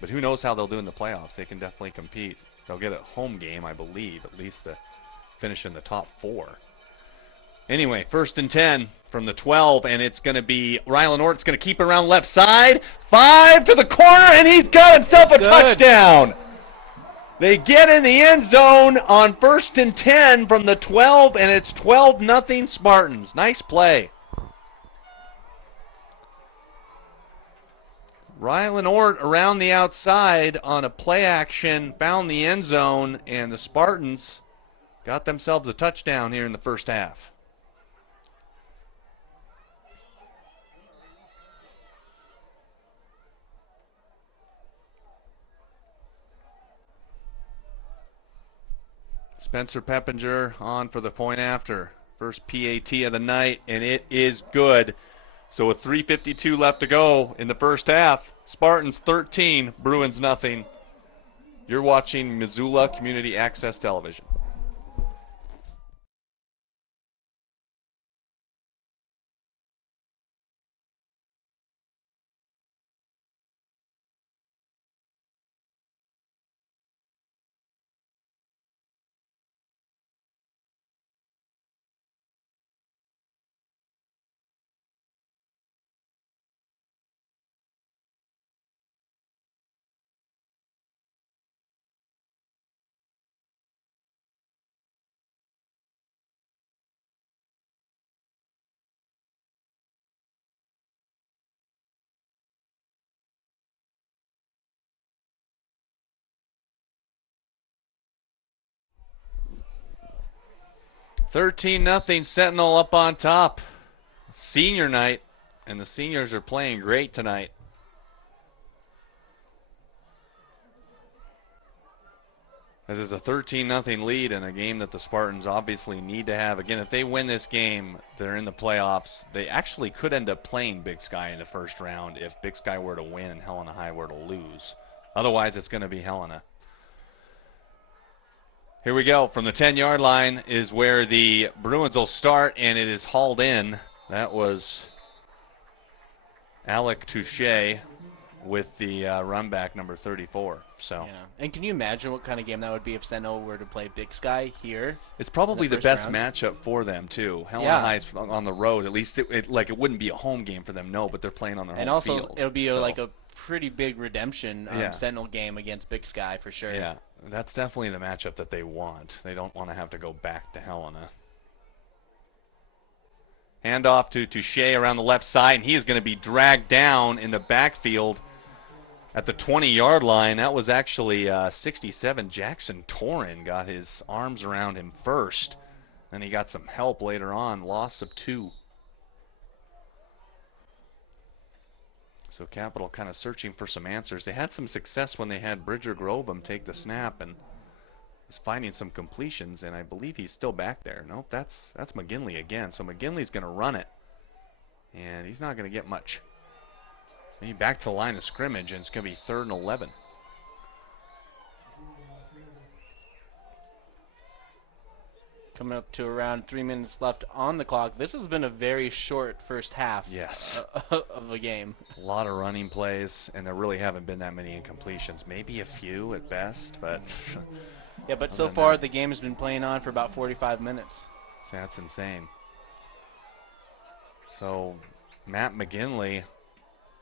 who knows how they'll do in the playoffs? They can definitely compete. They'll get a home game, I believe, at least to finish in the top 4. Anyway, 1st and 10 from the 12, and it's going to be Rylan Orton's going to keep it around left side. 5 to the corner, and he's got himself a touchdown. They get in the end zone on 1st and 10 from the 12, and it's 12-0 Spartans. Nice play. Rylan Ort around the outside on a play action, found the end zone, and the Spartans got themselves a touchdown here in the first half. Spencer Peppinger on for the point after. First PAT of the night, and it is good. So with 3:52 left to go in the first half, Spartans 13, Bruins nothing. You're watching Missoula Community Access Television. "13-0 Sentinel up on top. Senior night, and the seniors are playing great tonight. This is a 13-0 lead in a game that the Spartans obviously need to have. Again, if they win this game, they're in the playoffs. They actually could end up playing Big Sky in the first round if Big Sky were to win and Helena High were to lose. Otherwise, it's going to be Helena. Here we go. From the 10-yard line is where the Bruins will start, and it is hauled in. That was Alec Touche with the run back, number 34. So yeah. And can you imagine what kind of game that would be if Sentinel were to play Big Sky here? It's probably the first best round? matchup for them too. Helena Yeah. High's on the road. At least it wouldn't be a home game for them, no, but they're playing on their And home also, field. it'll be So, like a pretty big redemption Yeah. Sentinel game against Big Sky for sure. yeah, that's definitely the matchup that they want. They don't want to have to go back to Helena. Handoff to Touche around the left side, and he is going to be dragged down in the backfield at the 20-yard line. That was actually 67. Jackson Torin got his arms around him first. Then he got some help later on. Loss of 2. So Capital kind of searching for some answers. They had some success when they had Bridger Grovem take the snap and is finding some completions, and I believe he's still back there. Nope, that's McGinley again. So McGinley's going to run it, and he's not going to get much. Maybe back to the line of scrimmage, and it's going to be 3rd and 11. Coming up to around 3 minutes left on the clock. This has been a very short first half Yes. of a game. A lot of running plays, and there really haven't been that many incompletions. Maybe a few at best, but Yeah, but Other so than far that- the game has been playing on for about 45 minutes. that's insane. So Matt McGinley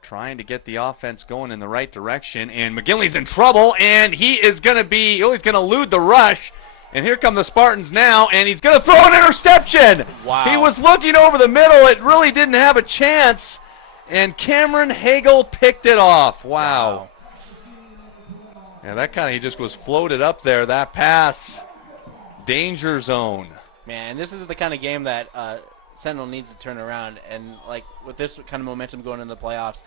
trying to get the offense going in the right direction, and McGinley's in trouble, and he's going to elude the rush. And here come the Spartans now, and he's going to throw an interception. Wow. He was looking over the middle. It really didn't have a chance, and Cameron Hagel picked it off. Wow. Yeah, he just was floated up there. That pass, danger zone. Man, this is the kind of game that Sentinel needs to turn around, and like with this kind of momentum going in the playoffs,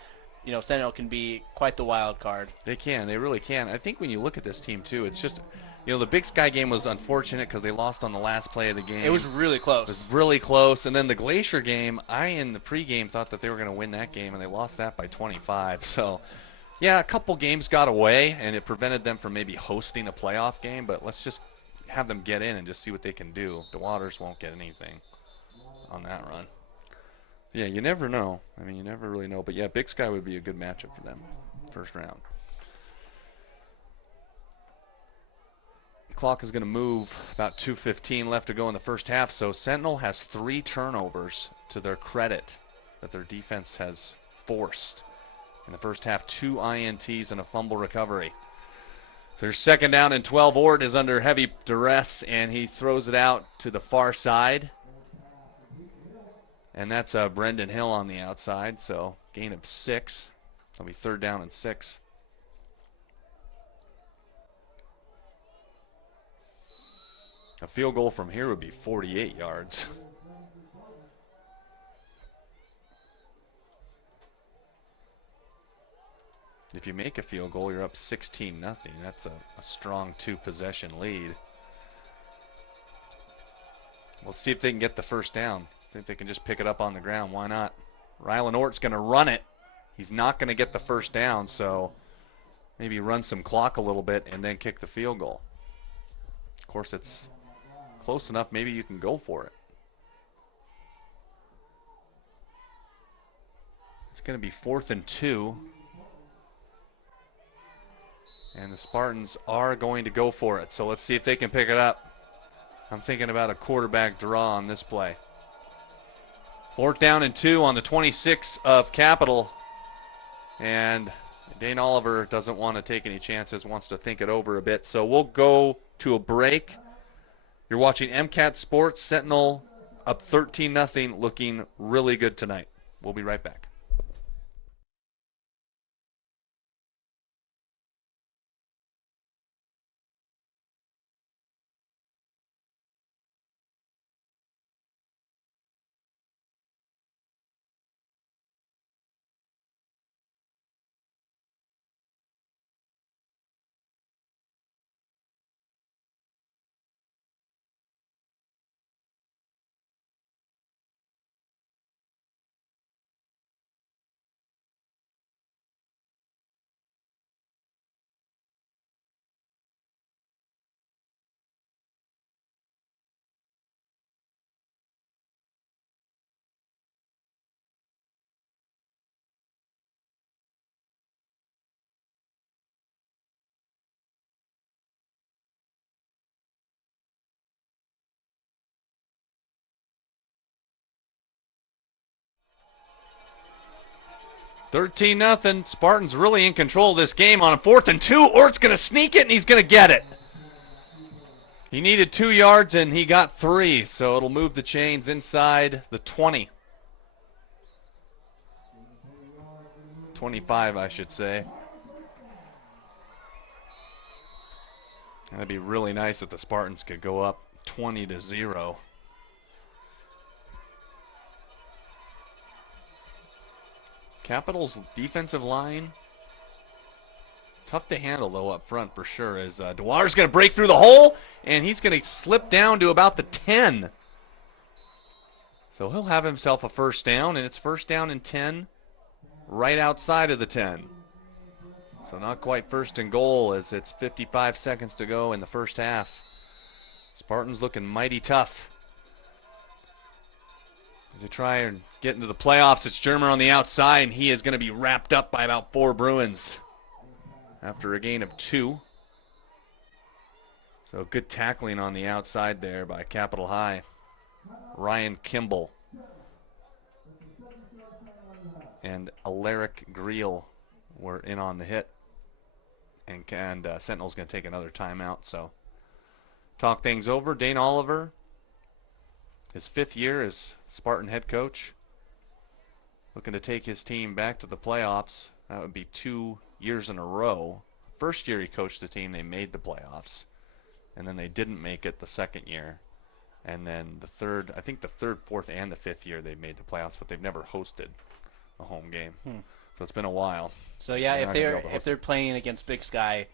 Sentinel can be quite the wild card. They can. They really can. I think when you look at this team too, it's just, the Big Sky game was unfortunate because they lost on the last play of the game. It was really It close. was really close. And then the Glacier game, I in the pregame thought that they were going to win that game, and they lost that by 25. So, yeah, a couple games got away, and it prevented them from maybe hosting a playoff game. But let's just have them get in and just see what they can do. The Waters won't get anything on that run. Yeah, you never know. I mean, you never really know. But yeah, Big Sky would be a good matchup for them, first round. Clock is going to move. About 2:15 left to go in the first half. So Sentinel has 3 turnovers to their credit that their defense has forced in the first half. 2 INTs and a fumble recovery. So their second down and 12. Ort is under heavy duress, and he throws it out to the far side. And that's Brendan Hill on the outside. So gain of 6. It'll be third down and 6. A field goal from here would be 48 yards. If you make a field goal, you're up 16-0. That's a strong 2-possession lead. Let's see if they can get the first down. See if they can just pick it up on the ground. Why not? Rylan Ort's going to run it. He's not going to get the first down, so maybe run some clock a little bit and then kick the field goal. Of course, it's close enough. Maybe you can go for it. It's going to be 4th and 2. And the Spartans are going to go for it. So let's see if they can pick it up. I'm thinking about a quarterback draw on this play. 4th down and 2 on the 26 of Capital. And Dane Oliver doesn't want to take any chances, wants to think it over a bit. So we'll go to a break. You're watching MCAT Sports. Sentinel up 13-0, looking really good tonight. We'll be right back. (13-0). Spartans really in control of this game on a 4th and 2. Ort's going to sneak it, and he's going to get it. He needed 2 yards, and he got 3, so it'll move the chains inside the 20. 25, I should say. That'd be really nice if the Spartans could go up 20-0. Capital's defensive line, tough to handle, though, up front for sure, as DeWater's going to break through the hole, and he's going to slip down to about the 10. So he'll have himself a first down, and it's first down and 10 right outside of the 10. So not quite first and goal, as it's 55 seconds to go in the first half. Spartans looking mighty tough. As they try and get into the playoffs, it's Germer on the outside, and he is going to be wrapped up by about 4 Bruins after a gain of 2. So good tackling on the outside there by Capital High. Ryan Kimball and Alaric Greel were in on the hit. And Sentinel's going to take another timeout. So talk things over. Dane Oliver, his 5th year as Spartan head coach, looking to take his team back to the playoffs. That would be 2 years in a row. First year he coached the team, they made the playoffs. And then they didn't make it the second year. And then I think the third, fourth, and the fifth year they made the playoffs, but they've never hosted a home game. So it's been a while. So yeah, They're if not gonna be they're able to if host they're it. playing against Big Sky,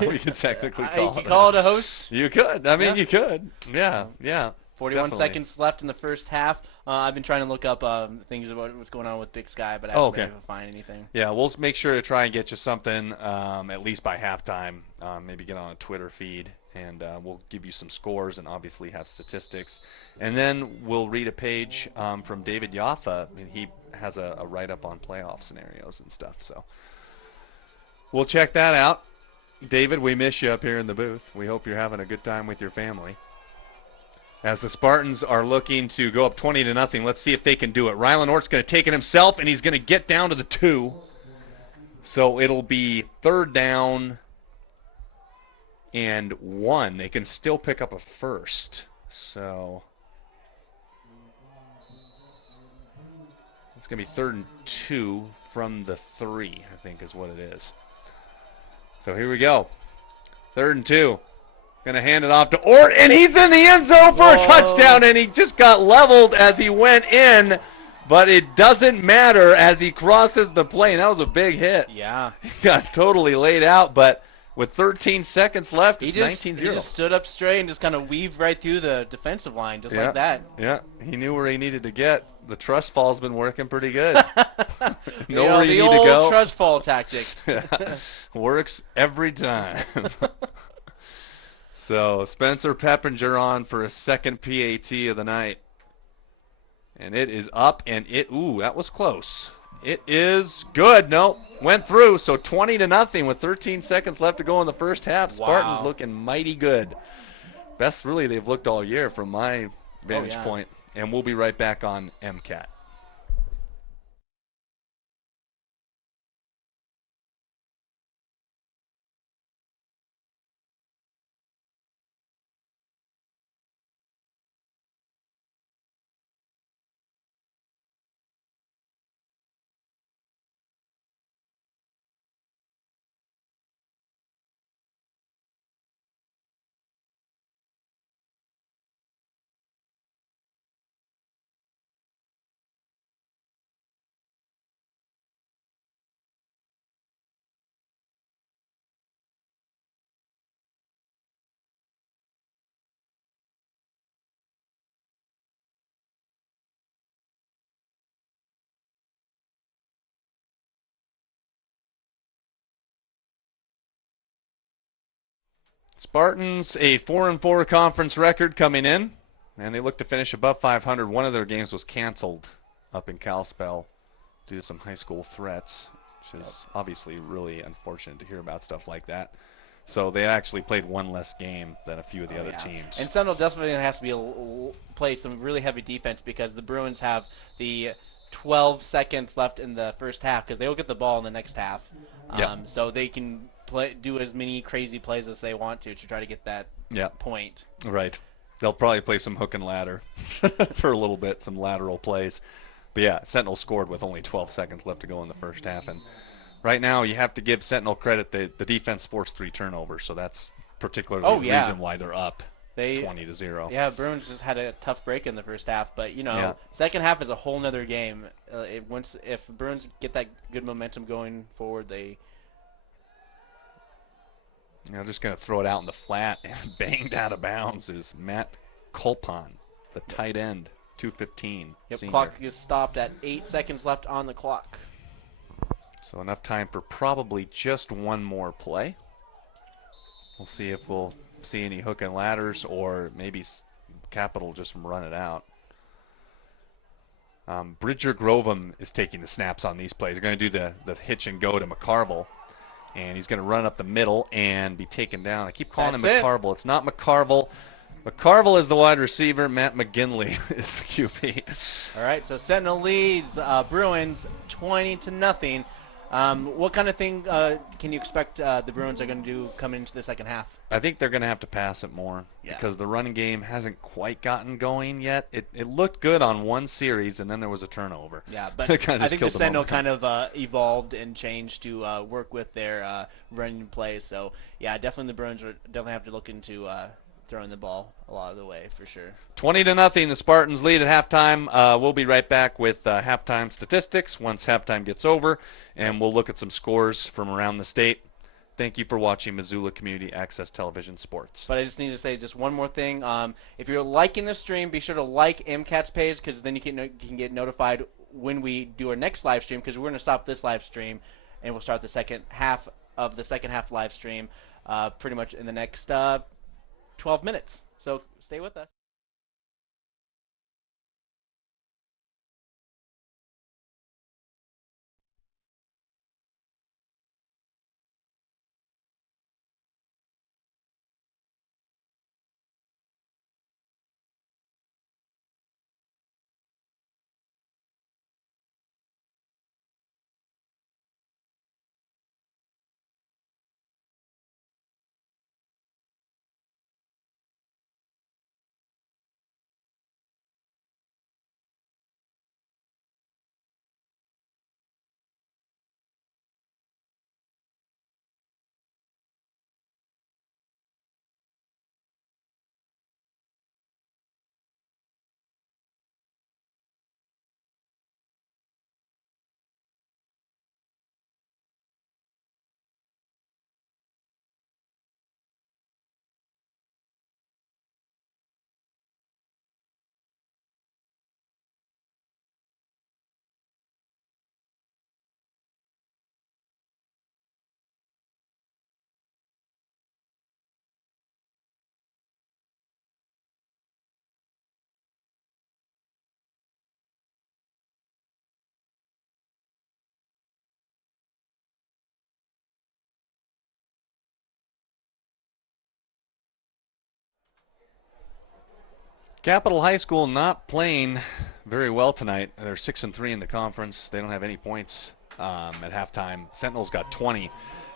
We could technically you call could it. call it a host. You could. I mean, Yeah. you could. Yeah, yeah. 41 definitely. seconds left in the first half. I've been trying to look up things about what's going on with Big Sky, but I haven't been able to find anything. Yeah, we'll make sure to try and get you something at least by halftime. Maybe get on a Twitter feed, and we'll give you some scores and obviously have statistics. And then we'll read a page from David Yaffa. And he has a write-up on playoff scenarios and stuff. So we'll check that out. David, we miss you up here in the booth. We hope you're having a good time with your family. As the Spartans are looking to go up 20-0, let's see if they can do it. Rylan Ort's going to take it himself, and he's going to get down to the 2. So it'll be 3rd down and 1. They can still pick up a first. So it's going to be 3rd and 2 from the 3, I think is what it is. So here we go. 3rd and 2. Going to hand it off to Ort, and he's in the end zone for a touchdown, and he just got leveled as he went in, but it doesn't matter as he crosses the plane. That was a big hit. Yeah. He got totally laid out, but with 13 seconds left, it's 19-0. He just stood up straight and just kind of weaved right through the defensive line, just like that. Yeah, he knew where he needed to get. The trust fall's been working pretty good. Know Yeah, where you the need to go. old trust fall tactic. Yeah. Works every time. So Spencer Peppinger on for a second PAT of the night. And it is up, and that was close. It is good. Nope, went through. So 20-0 with 13 seconds left to go in the first half. Spartans looking mighty good. Best really they've looked all year from my vantage point. And we'll be right back on MCAT. Spartans, a 4-4 conference record coming in, and they look to finish above 500. One of their games was canceled up in Kalispell due to some high school threats, which is obviously really unfortunate to hear about stuff like that. So they actually played one less game than a few of the other teams. And Sentinel definitely has to play some really heavy defense because the Bruins have the 12 seconds left in the first half because they will get the ball in the next half. So they can do as many crazy plays as they want to try to get that point. Right. They'll probably play some hook and ladder for a little bit, some lateral plays. But yeah, Sentinel scored with only 12 seconds left to go in the first half. And right now you have to give Sentinel credit. The defense forced 3 turnovers, so that's particularly the reason why they're up 20-0. Yeah, Bruins just had a tough break in the first half, but second half is a whole nother game. If Bruins get that good momentum going forward, I'm just going to throw it out in the flat, and banged out of bounds is Matt Colpon, the tight end, 215. Yep, senior. clock is stopped at 8 seconds left on the clock. So enough time for probably just one more play. We'll see if we'll see any hook and ladders, or maybe Capital just run it out. Bridger Grovem is taking the snaps on these plays. They're going to do the hitch and go to McCarville. And he's going to run up the middle and be taken down. I keep calling him McCarville. It's not McCarville. McCarville is the wide receiver. Matt McGinley is the QB. All right, so Sentinel leads Bruins 20-0. What kind of thing can you expect the Bruins are going to do coming into the second half? I think they're going to have to pass it more because the running game hasn't quite gotten going yet. It looked good on one series, and then there was a turnover. Yeah, but I think the Sentinel kind of evolved and changed to work with their running plays. So, yeah, definitely the Bruins definitely have to look into throwing the ball a lot of the way for sure. 20-0, the Spartans lead at halftime. We'll be right back with halftime statistics once halftime gets over, and we'll look at some scores from around the state. Thank you for watching Missoula Community Access Television Sports. But I just need to say just one more thing. If you're liking the stream, be sure to like MCAT's page because then you can get notified when we do our next live stream because we're going to stop this live stream and we'll start the second half of the second half live stream pretty much in the next 12 minutes. So stay with us. Capital High School not playing very well tonight. They're 6-3 in the conference. They don't have any points at halftime. Sentinel's got 20.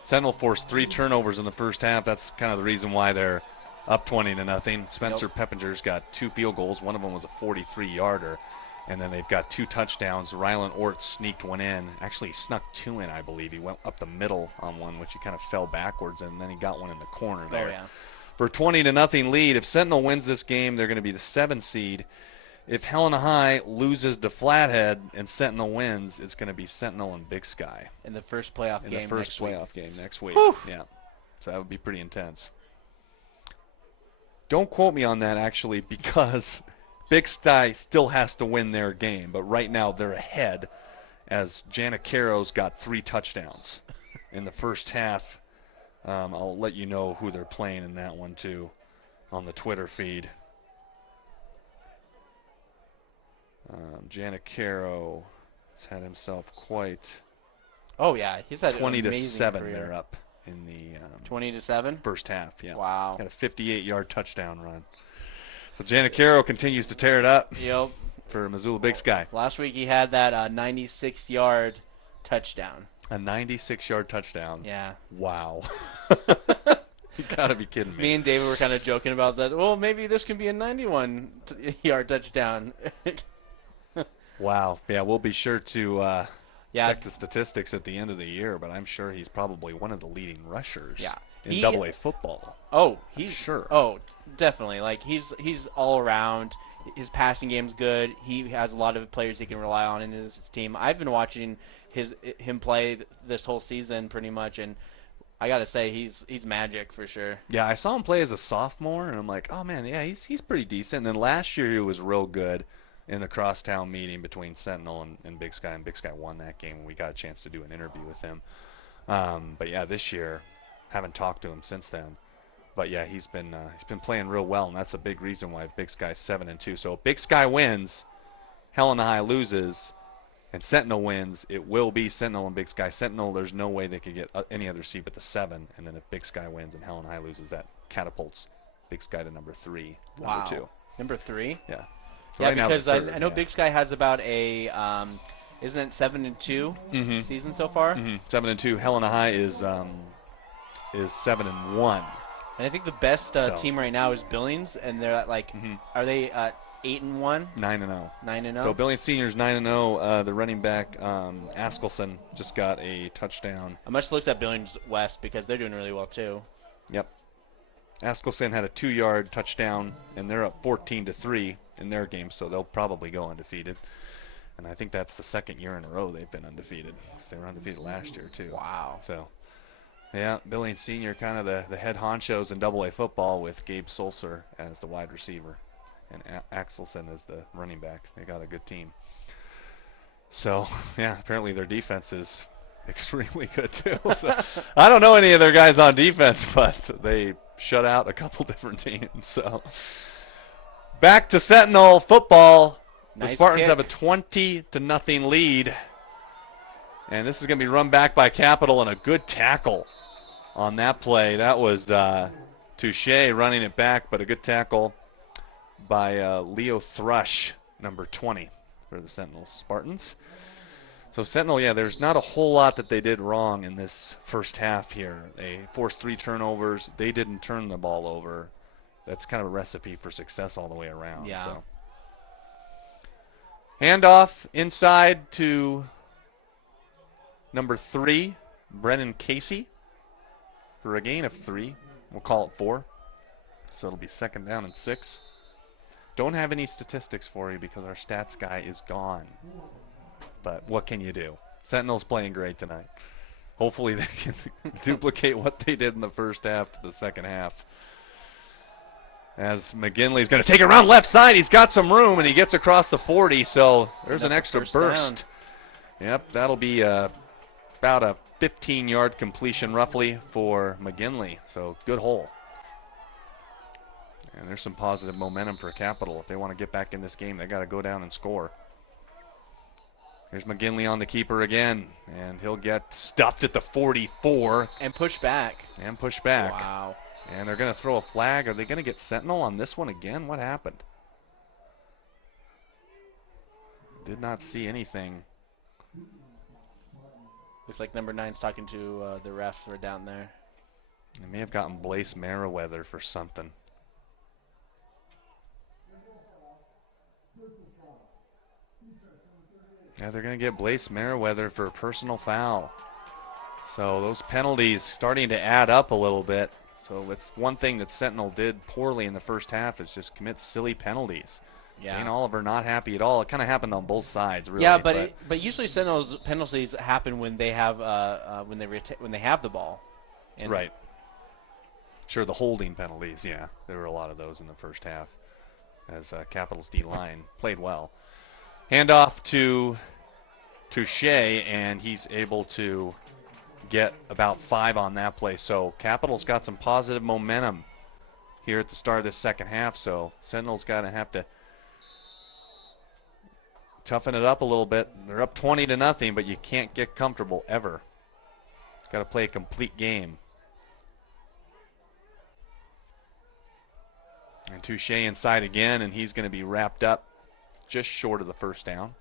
Sentinel forced 3 turnovers in the first half. That's kind of the reason why they're up 20-0. Spencer Peppinger's got 2 field goals. One of them was a 43-yarder. And then they've got 2 touchdowns. Rylan Orts sneaked one in. Actually, he snuck 2 in, I believe. He went up the middle on one, which he kind of fell backwards, and then he got one in the corner there. Oh, yeah. For a 20-0 lead. If Sentinel wins this game, they're going to be the 7th seed. If Helena High loses to Flathead and Sentinel wins, it's going to be Sentinel and Big Sky In the first playoff game in the first next playoff week. game next week. Whew. Yeah, so that would be pretty intense. Don't quote me on that actually, because Big Sky still has to win their game, but right now they're ahead as Janicaro's got 3 touchdowns in the first half. I'll let you know who they're playing in that one too on the Twitter feed. Janicaro has had himself quite. Oh yeah, he's had 20-7. career. They're up in the 20-7 first half. Yeah. Wow. Got a 58-yard touchdown run. So Janicaro continues to tear it up Yep. for Missoula Big Sky. Last week he had that 96-yard touchdown. A 96-yard touchdown. Yeah. Wow. You gotta be kidding me. Me and David were kind of joking about that. Well, maybe this can be a 91-yard touchdown. Wow. Yeah, we'll be sure to check the Yeah. statistics at the end of the year, but I'm sure he's probably one of the leading rushers Yeah. in He- AA football. Oh, he's Sure. Oh, definitely. Like he's all around. His passing game's good. He has a lot of players he can rely on in his team. I've been watching him play this whole season pretty much, and I gotta say he's magic for sure. Yeah, I saw him play as a sophomore, and I'm like, oh man, yeah, he's pretty decent. And then last year he was real good in the crosstown meeting between Sentinel and Big Sky, and Big Sky won that game, and we got a chance to do an interview with him. But yeah, this year, haven't talked to him since then. But yeah, he's been playing real well, and that's a big reason why Big Sky's 7-2. So if Big Sky wins, Helena High loses, and Sentinel wins, it will be Sentinel and Big Sky. Sentinel, there's no way they could get any other seed but the 7, and then if Big Sky wins and Helena High loses, that catapults Big Sky to number 3, Wow. number 2. Number 3. Yeah. So Yeah, right now because they're third, I know yeah. Big Sky has about a isn't it 7-2 Mhm. season so far? 7-2. Helena High is 7-1. And I think the best So. team right now is Billings, and they're at like, are they 8-1, 9-0. 9-0? So Billings Seniors 9-0. The running back Askelson just got a touchdown. I must have looked at Billings West because they're doing really well too. Yep. Askelson had a 2-yard touchdown, and they're up 14-3 in their game, so they'll probably go undefeated. And I think that's the second year in a row they've been undefeated. They were undefeated last year too. Wow. So, yeah, Billings Senior kind of the head honchos in AA football with Gabe Sulcer as the wide receiver and Axelson as the running back. They got a good team. So, yeah, apparently their defense is extremely good too. So, I don't know any of their guys on defense, but they shut out a couple different teams. So, back to Sentinel football. The Nice Spartans kick. have a 20-0 lead. And this is going to be run back by Capital, and a good tackle on that play. That was Touche running it back, but a good tackle by Leo Thrush, number 20 for the Sentinel Spartans. So Sentinel, yeah, there's not a whole lot that they did wrong in this first half here. They forced 3 turnovers. They didn't turn the ball over. That's kind of a recipe for success all the way around. Yeah. So. Handoff inside to number 3, Brennan Casey, for a gain of 3. We'll call it 4. So it'll be 2nd down and 6. Don't have any statistics for you because our stats guy is gone. But what can you do? Sentinel's playing great tonight. Hopefully they can duplicate what they did in the first half to the second half. As McGinley's going to take it around left side. He's got some room, and he gets across the 40. So there's an extra burst. Yep, that'll be about a 15-yard completion roughly for McGinley. So good hole. And there's some positive momentum for Capital. If they want to get back in this game, they got to go down and score. Here's McGinley on the keeper again, and he'll get stuffed at the 44. And push back. Wow. And they're going to throw a flag. Are they going to get Sentinel on this one again? What happened? Did not see anything. Looks like number 9's talking to the refs who are down there. They may have gotten Blaise Merriweather for something. Yeah, they're going to get Blaise Merriweather for a personal foul. So those penalties starting to add up a little bit. So it's one thing that Sentinel did poorly in the first half is just commit silly penalties. Yeah. Dane Oliver not happy at all. It kind of happened on both sides, really. Yeah, but usually Sentinel's penalties happen when they have when they have the ball. And right. Sure, the holding penalties. Yeah, there were a lot of those in the first half, as Capital's D line played well. Handoff to Touche, and he's able to get about 5 on that play. So Capital's got some positive momentum here at the start of this second half. So Sentinel's got to have to toughen it up a little bit. They're up 20-0, but you can't get comfortable ever. Got to play a complete game. And Touche inside again, and he's going to be wrapped up just short of the first down.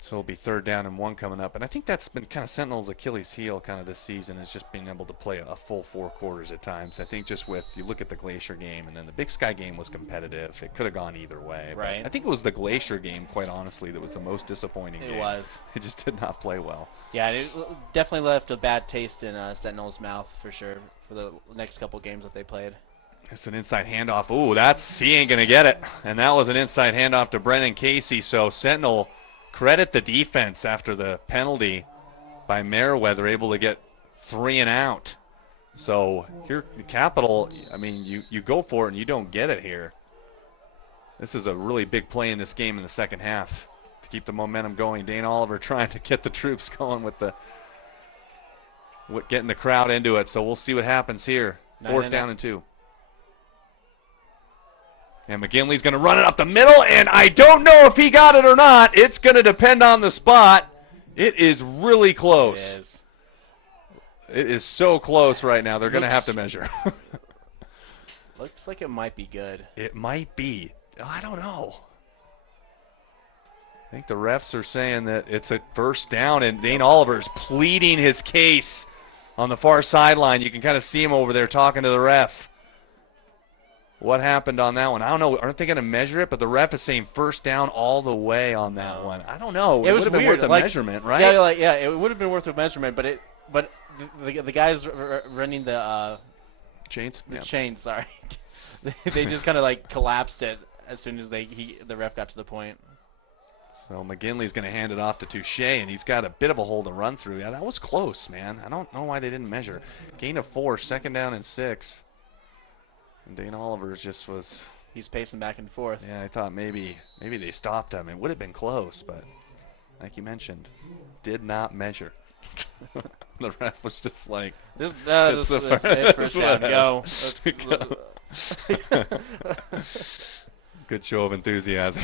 So it'll be 3rd down and 1 coming up. And I think that's been kind of Sentinel's Achilles heel kind of this season, is just being able to play a full 4 quarters at times. I think just with, you look at the Glacier game, and then the Big Sky game was competitive. It could have gone either way. Right. But I think it was the Glacier game, quite honestly, that was the most disappointing game. It was. It just did not play well. Yeah, it definitely left a bad taste in Sentinel's mouth for sure for the next couple games that they played. It's an inside handoff. Ooh, he ain't going to get it. And that was an inside handoff to Brennan Casey. So Sentinel, credit the defense after the penalty by Merriweather, able to get 3 and out. So here, Capital, I mean, you go for it and you don't get it here. This is a really big play in this game in the second half to keep the momentum going. Dane Oliver trying to get the troops going with getting the crowd into it. So we'll see what happens here. 4th down and 2. And McGinley's going to run it up the middle, and I don't know if he got it or not. It's going to depend on the spot. It is really close. It is. It is so close right now. They're going to have to measure. Looks like it might be good. It might be. I don't know. I think the refs are saying that it's a 1st down, and Dane Oliver's pleading his case on the far sideline. You can kind of see him over there talking to the ref. What happened on that one? I don't know. Aren't they going to measure it? But the ref is saying 1st down all the way on that one. I don't know. It was would have been weird. worth a measurement, right? Yeah, it would have been worth a measurement, but but the guys running Chains? the Yeah. chain, sorry, they just kind of like collapsed it as soon as the ref got to the point. So McGinley's going to hand it off to Touche, and he's got a bit of a hole to run through. Yeah, that was close, man. I don't know why they didn't measure. Gain of 4, 2nd down and 6. And Dane Oliver's just was. He's pacing back and forth. Yeah, I thought maybe they stopped him. It would have been close, but like you mentioned, did not measure. The ref was just like, This it's first down. Go. Good show of enthusiasm.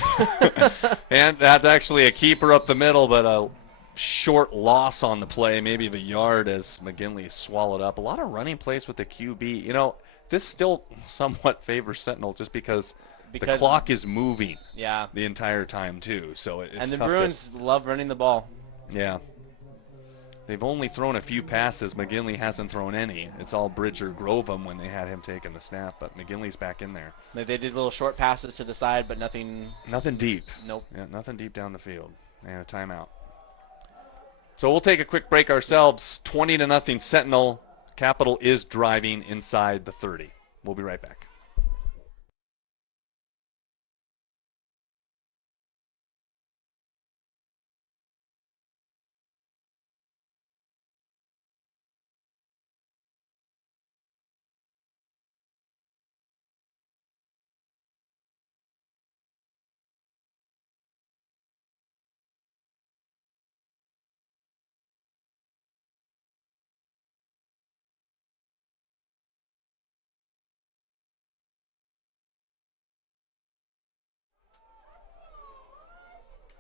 And that's actually a keeper up the middle, but a short loss on the play, maybe of a yard as McGinley swallowed up. A lot of running plays with the QB. You know, this still somewhat favors Sentinel just because the clock is moving the entire time, too. So it's and the tough Bruins love running the ball. Yeah. They've only thrown a few passes. McGinley hasn't thrown any. It's all Bridger Grovem when they had him taking the snap, but McGinley's back in there. They did little short passes to the side, but nothing. Nothing deep. Nope. Yeah, nothing deep down the field. And a timeout. So we'll take a quick break ourselves. 20-0 Sentinel. Capital is driving inside the 30. We'll be right back.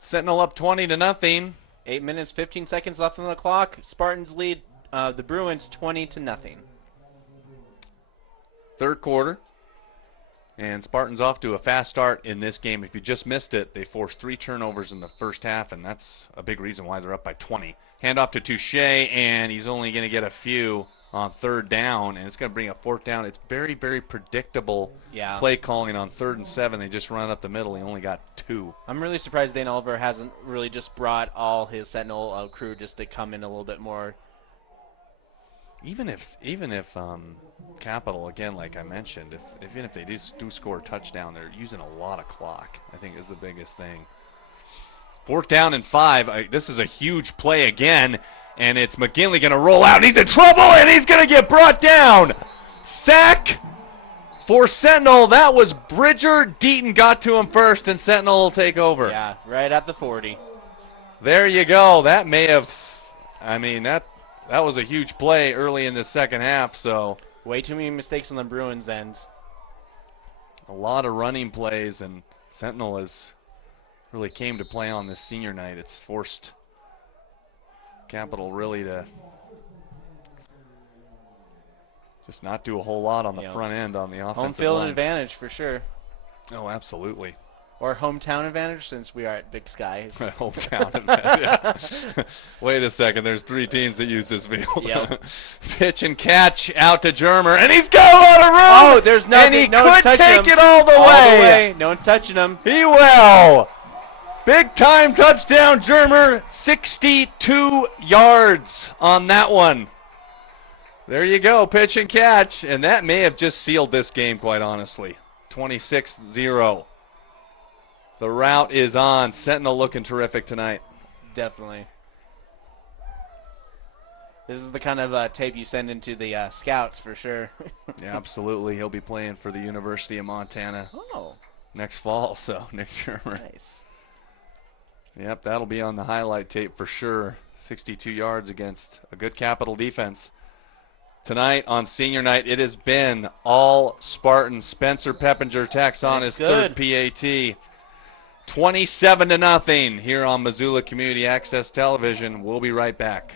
Sentinel up 20-0. 8 minutes, 15 seconds left on the clock. Spartans lead the Bruins 20-0. Third quarter. And Spartans off to a fast start in this game. If you just missed it, they forced 3 turnovers in the first half, and that's a big reason why they're up by 20. Hand off to Touche, and he's only going to get a few on 3rd down, and it's going to bring a 4th down. It's very, very predictable play calling on 3rd and 7. They just run up the middle. He only got 2. I'm really surprised Dane Oliver hasn't really just brought all his Sentinel crew just to come in a little bit more. Even if Capital, again, like I mentioned, even if they do score a touchdown, they're using a lot of clock, I think is the biggest thing. 4th down and 5. This is a huge play again, and it's McGinley going to roll out. And he's in trouble, and he's going to get brought down. Sack for Sentinel. That was Bridger. Deaton got to him first, and Sentinel will take over. Yeah, right at the 40. There you go. That may have, that was a huge play early in the second half. So way too many mistakes on the Bruins' end. A lot of running plays, and Sentinel has really came to play on this senior night. It's forced Capital really to just not do a whole lot on the front end on the offensive home field line. advantage for sure. Oh, absolutely. Or hometown advantage since we are at Big Sky. Hometown advantage. Yeah. Wait a second. There's 3 teams that use this field. Yep. Pitch and catch out to Germer, and he's got a lot of room. Oh, there's nothing. And he no could take it all the way. No one's touching him. He will. Big time touchdown, Germer. 62 yards on that one. There you go, pitch and catch. And that may have just sealed this game, quite honestly. 26-0. The route is on. Sentinel looking terrific tonight. Definitely. This is the kind of tape you send into the scouts for sure. Yeah, absolutely. He'll be playing for the University of Montana next fall, so Nick Germer. Nice. Yep, that'll be on the highlight tape for sure. 62 yards against a good Capital defense. Tonight on senior night, it has been all Spartan. Spencer Peppinger tacks on his 3rd PAT. 27-0 here on Missoula Community Access Television. We'll be right back.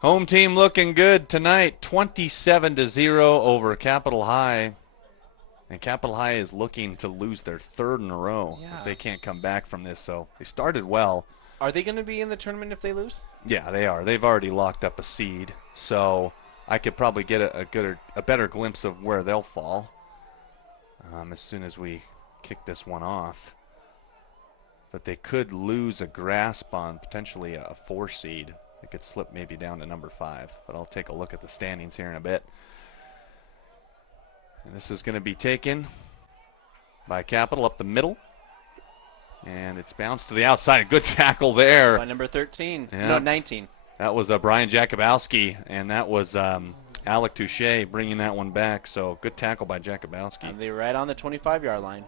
Home team looking good tonight, 27-0 over Capital High. And Capital High is looking to lose their third in a row if they can't come back from this. So they started well. Are they going to be in the tournament if they lose? Yeah, they are. They've already locked up a seed. So I could probably get a better glimpse of where they'll fall as soon as we kick this one off. But they could lose a grasp on potentially a 4 seed. They could slip maybe down to number 5. But I'll take a look at the standings here in a bit. And this is going to be taken by Capital up the middle. And it's bounced to the outside. A good tackle there. By number 13. Yeah. No, 19. That was Brian Jakubowski, and that was Alec Touche bringing that one back. So good tackle by Jakubowski. And they're right on the 25-yard line.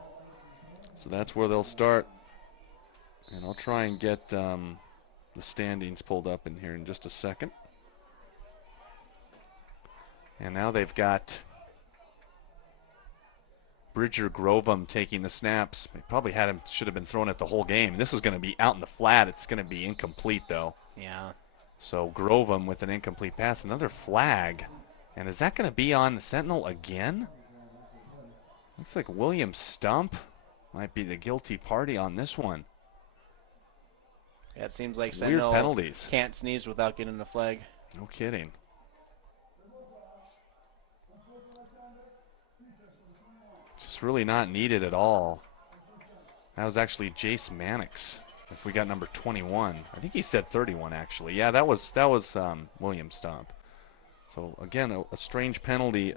So that's where they'll start. And I'll try and get the standings pulled up in here in just a second. And now they've got Bridger Grovum taking the snaps. They probably should have been throwing it the whole game. This is going to be out in the flat. It's going to be incomplete, though. Yeah. So Grovum with an incomplete pass. Another flag. And is that going to be on the Sentinel again? Looks like William Stump might be the guilty party on this one. Yeah, it seems like Weird Sentinel penalties. can't sneeze without getting the flag. No kidding. It's just really not needed at all. That was actually Jace Mannix. If we got number 21, I think he said 31 actually. Yeah, that was William Stump. So again, a strange penalty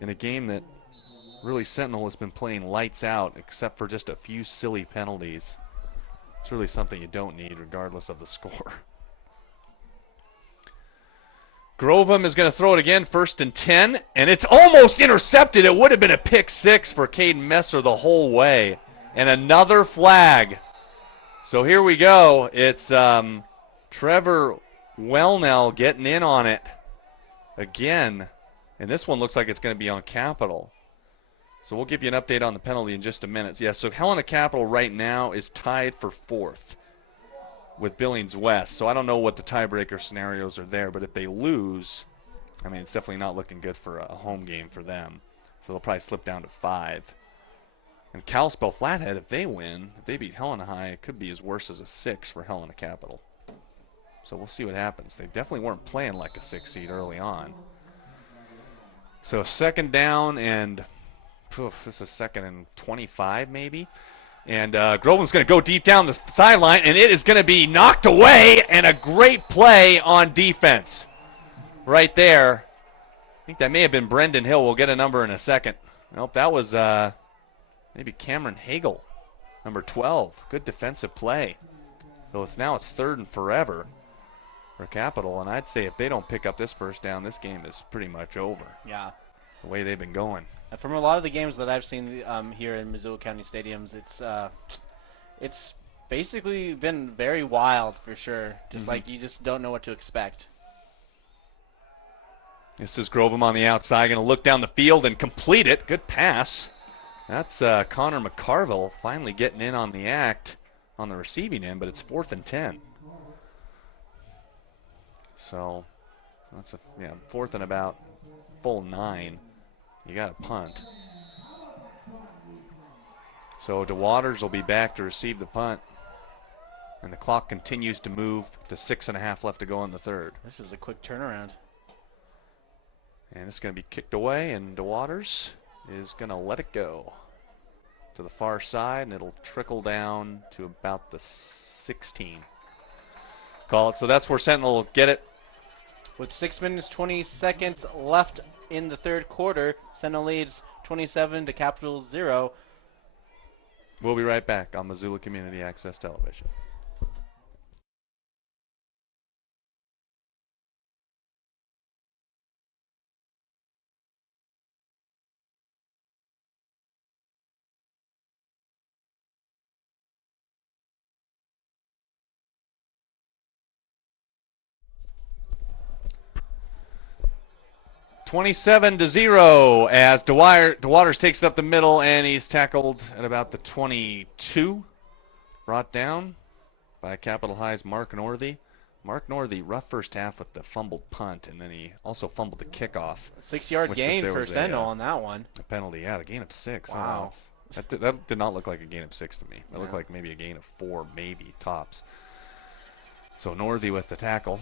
in a game that really Sentinel has been playing lights out, except for just a few silly penalties. It's really something you don't need, regardless of the score. Grovum is going to throw it again, 1st and 10, and it's almost intercepted. It would have been a pick 6 for Caden Messer the whole way, and another flag. So here we go. It's Trevor Wellnell getting in on it again, and this one looks like it's going to be on Capital. So we'll give you an update on the penalty in just a minute. Yeah, so Helena Capital right now is tied for 4th with Billings West. So I don't know what the tiebreaker scenarios are there, but if they lose, I mean, it's definitely not looking good for a home game for them. So they'll probably slip down to 5. And Kalispell Flathead, if they win, if they beat Helena High, it could be as worse as a 6 for Helena Capital. So we'll see what happens. They definitely weren't playing like a 6 seed early on. So 2nd down and this is 2nd and 25 maybe. And Grovum's going to go deep down the sideline, and it is going to be knocked away, and a great play on defense right there. I think that may have been Brendan Hill. We'll get a number in a second. Nope, that was maybe Cameron Hagel, number 12. Good defensive play. So it's 3rd and forever for Capital, and I'd say if they don't pick up this 1st down, this game is pretty much over. Yeah. The way they've been going. From a lot of the games that I've seen here in Missoula County stadiums, it's basically been very wild for sure. Just like you just don't know what to expect. This is Grovum on the outside, going to look down the field and complete it. Good pass. That's Connor McCarville finally getting in on the act on the receiving end, but it's 4th and 10. So that's 4th and about full 9. You got a punt. So DeWaters will be back to receive the punt. And the clock continues to move to 6.5 left to go in the 3rd. This is a quick turnaround. And it's going to be kicked away, and DeWaters is going to let it go to the far side, and it'll trickle down to about the 16. Call it. So that's where Sentinel will get it. With 6 minutes, 20 seconds left in the 3rd quarter, Sentinel leads 27 to Capital 0. We'll be right back on Missoula Community Access Television. (27-0) as DeWaters takes it up the middle, and he's tackled at about the 22. Brought down by Capital High's Mark Northey. Mark Northey, rough first half with the fumbled punt, and then he also fumbled the kickoff. 6-yard Which gain there for was Sentinel on that one. a penalty. Yeah, a gain of 6. Wow. Oh, that did not look like a gain of 6 to me. It looked Yeah. like maybe a gain of 4, maybe, tops. So Northey with the tackle.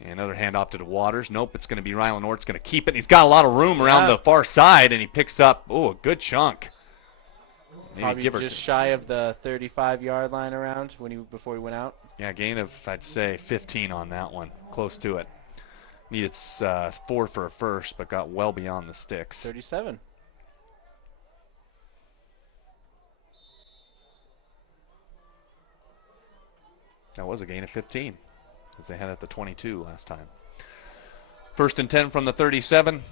And another handoff to Waters. Nope, it's going to be Rylan Ort's going to keep it. He's got a lot of room around the far side, and he picks up, a good chunk. Maybe Probably just shy of the 35-yard line around before he went out. Yeah, gain of, I'd say, 15 on that one. Close to it. Needed 4 for a first, but got well beyond the sticks. 37. That was a gain of 15, as they had at the 22 last time. 1st and 10 from the 37.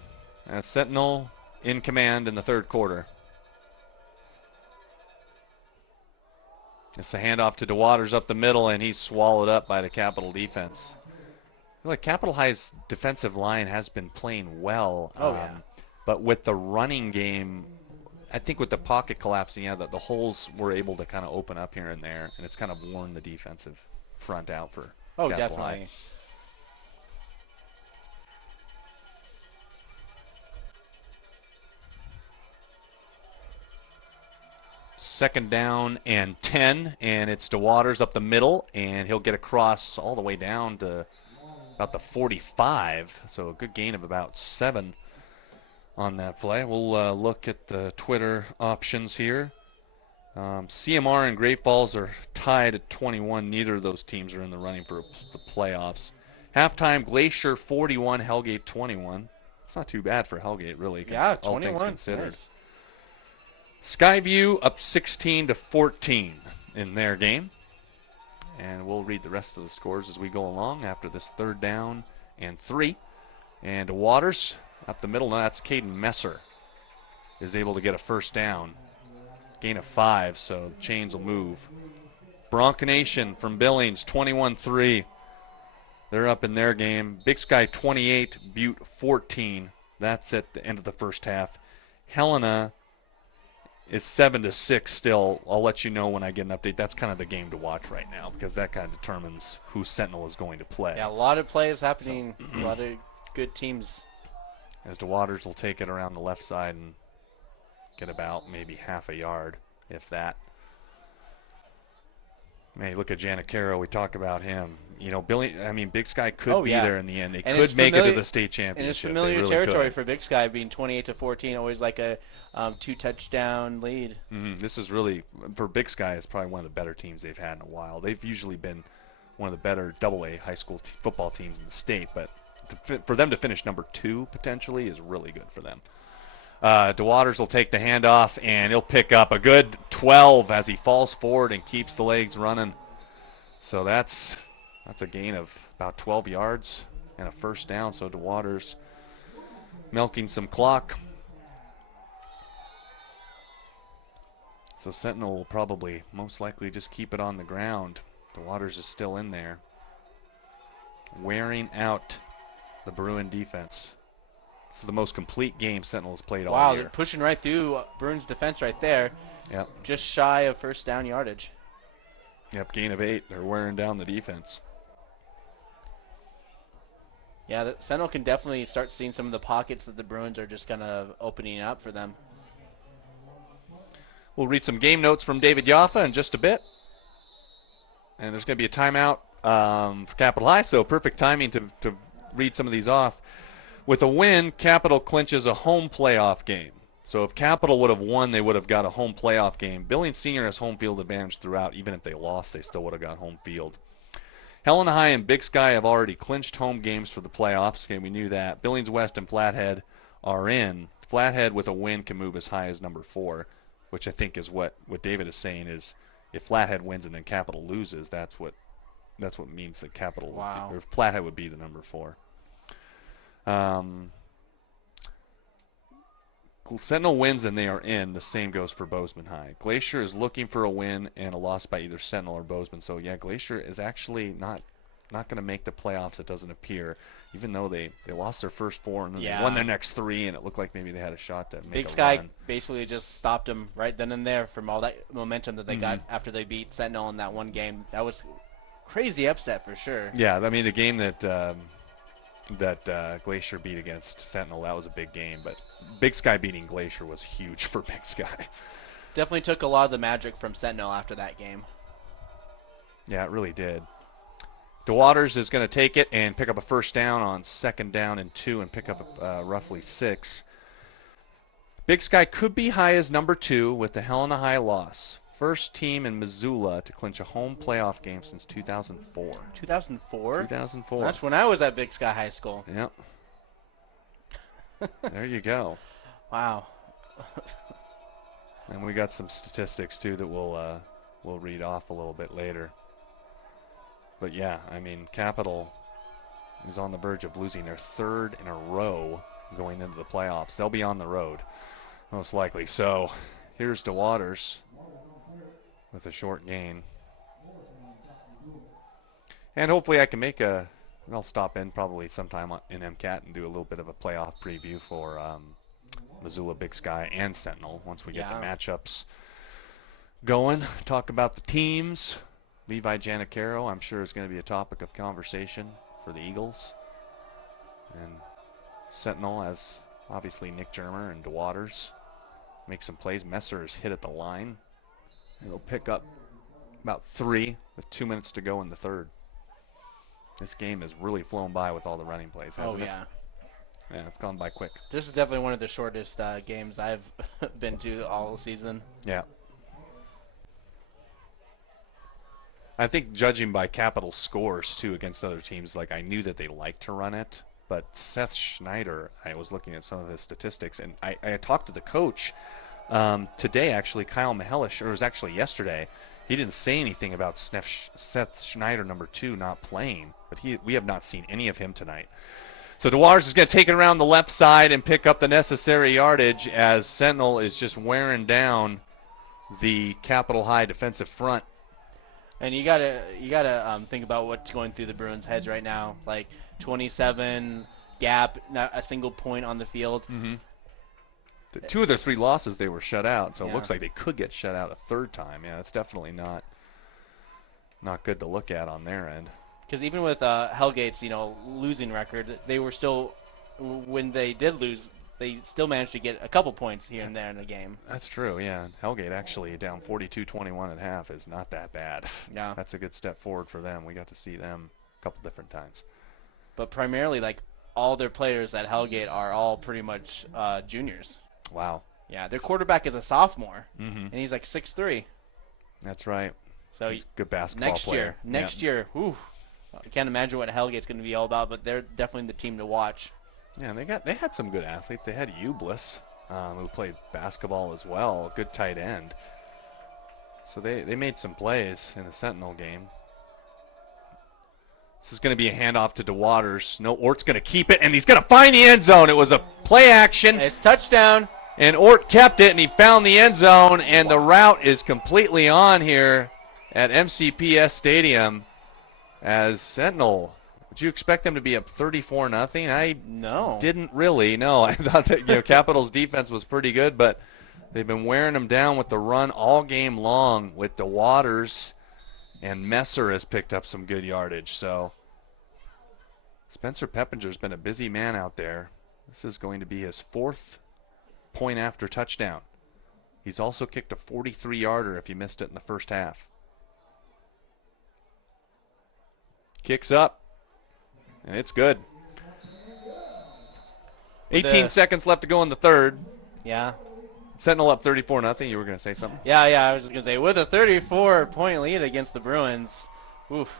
Sentinel in command in the third quarter. It's a handoff to DeWaters up the middle, and he's swallowed up by the Capital defense. I feel like Capital High's defensive line has been playing well. But with the running game, I think with the pocket collapsing, the holes were able to kind of open up here and there, and it's kind of worn the defensive front out for Capital definitely. High. Second down and 10, and it's DeWaters up the middle, and he'll get across all the way down to about the 45, so a good gain of about 7 on that play. We'll look at the Twitter options here. CMR and Great Falls are tied at 21. Neither of those teams are in the running for the playoffs. Halftime, Glacier 41, Hellgate 21. It's not too bad for Hellgate, really. Yeah, all 21. things considered. Nice. Skyview up 16-14 in their game. And we'll read the rest of the scores as we go along after this 3rd down and 3. And Waters up the middle. Now that's Caden Messer is able to get a first down. Gain of 5, so the chains will move. Bronco Nation from Billings, 21-3. They're up in their game. Big Sky 28, Butte 14. That's at the end of the first half. Helena is 7-6 still. I'll let you know when I get an update. That's kind of the game to watch right now because that kind of determines who Sentinel is going to play. Yeah, a lot of plays happening. A lot of good teams. As DeWaters will take it around the left side and get about maybe half a yard, if that. Hey, look at Janicaro. We talk about him. Big Sky could be there in the end. They could make it to the state championship. And it's familiar territory for Big Sky, being 28-14, always like a 2-touchdown lead. This is really, for Big Sky, it's probably one of the better teams they've had in a while. They've usually been one of the better AA high school football teams in the state, but for them to finish number 2 potentially is really good for them. DeWaters will take the handoff, and he'll pick up a good 12 as he falls forward and keeps the legs running. So that's a gain of about 12 yards and a first down. So DeWaters milking some clock. So Sentinel will probably most likely just keep it on the ground. DeWaters is still in there, wearing out the Bruin defense. This is the most complete game Sentinel has played all year. Wow, they're pushing right through Bruins' defense right there. Yep. Just shy of first down yardage. Yep, gain of 8. They're wearing down the defense. Yeah, the Sentinel can definitely start seeing some of the pockets that the Bruins are just kind of opening up for them. We'll read some game notes from David Yaffa in just a bit. And there's going to be a timeout for Capital High, so perfect timing to read some of these off. With a win, Capital clinches a home playoff game. So if Capital would have won, they would have got a home playoff game. Billings Senior has home field advantage throughout. Even if they lost, they still would have got home field. Helena High and Big Sky have already clinched home games for the playoffs. Okay, we knew that. Billings West and Flathead are in. Flathead with a win can move as high as number 4, which I think is what David is saying is if Flathead wins and then Capital loses, that's what means that Capital or Flathead would be the number 4. Sentinel wins and they are in. The same goes for Bozeman High. Glacier is looking for a win and a loss by either Sentinel or Bozeman. So yeah, Glacier is actually not going to make the playoffs. It doesn't appear, even though they lost their first 4 and then they won their next 3, and it looked like maybe they had a shot to make Big a Sky run. basically just stopped them right then and there from all that momentum that they got after they beat Sentinel in that one game. That was Crazy upset for sure. Yeah, I mean the game that Glacier beat against Sentinel, that was a big game, but Big Sky beating Glacier was huge for Big Sky. Definitely took a lot of the magic from Sentinel after that game. Yeah, it really did. DeWaters is going to take it and pick up a first down on 2nd down and 2 and pick up roughly 6. Big Sky could be high as number 2 with the Helena High loss. First team in Missoula to clinch a home playoff game since 2004. 2004? 2004. That's when I was at Big Sky High School. Yep. There you go. Wow. And we got some statistics too that we'll read off a little bit later. But yeah, I mean, Capital is on the verge of losing their 3rd in a row going into the playoffs. They'll be on the road, most likely. So here's DeWaters with a short gain. And hopefully I can I'll stop in probably sometime in MCAT and do a little bit of a playoff preview for Missoula, Big Sky, and Sentinel once we get the matchups going. Talk about the teams. Levi Janicaro, I'm sure, is going to be a topic of conversation for the Eagles. And Sentinel has obviously Nick Germer and DeWaters make some plays. Messer is hit at the line. He'll pick up about 3 with 2 minutes to go in the 3rd. This game has really flown by with all the running plays, hasn't it? Yeah, it's gone by quick. This is definitely one of the shortest games I've been to all season. Yeah. I think judging by Capital scores, too, against other teams, like I knew that they like to run it. But Seth Schneider, I was looking at some of his statistics, and I talked to the coach today, actually, Kyle Mihelish, or it was actually yesterday. He didn't say anything about Seth Schneider, number 2, not playing, but we have not seen any of him tonight. So DeWaters is going to take it around the left side and pick up the necessary yardage as Sentinel is just wearing down the Capital High defensive front. And you gotta think about what's going through the Bruins' heads right now. Like 27 gap, not a single point on the field. Mm-hmm. 2 of their 3 losses, they were shut out, so it looks like they could get shut out a 3rd time. Yeah, it's definitely not good to look at on their end. Because even with Hellgate's, losing record, they were still, when they did lose, they still managed to get a couple points here and there in the game. That's true, yeah. Hellgate actually down 42-21 at half is not that bad. Yeah. That's a good step forward for them. We got to see them a couple different times. But primarily, like, all their players at Hellgate are all pretty much juniors. Wow. Yeah, their quarterback is a sophomore, and he's like 6'3". That's right. So he's a good basketball player. Next year, whew, I can't imagine what Hellgate's going to be all about, but they're definitely the team to watch. Yeah, they had some good athletes. They had Ublis, who played basketball as well, a good tight end. So they made some plays in the Sentinel game. This is going to be a handoff to DeWaters. No, Ort's going to keep it, and he's going to find the end zone. It was a play action. It's touchdown. And Ort kept it, and he found the end zone, and the route is completely on here at MCPS Stadium as Sentinel. Would you expect them to be up 34-0? I didn't really. No, I thought that Capital's defense was pretty good, but they've been wearing them down with the run all game long with DeWaters, and Messer has picked up some good yardage. So Spencer Peppinger's been a busy man out there. This is going to be his 4th point after touchdown. He's also kicked a 43-yarder if you missed it in the first half. Kicks up, and it's good. 18 seconds left to go in the 3rd. Yeah. Sentinel up 34-0. You were going to say something? Yeah, I was just going to say, with a 34-point lead against the Bruins, oof,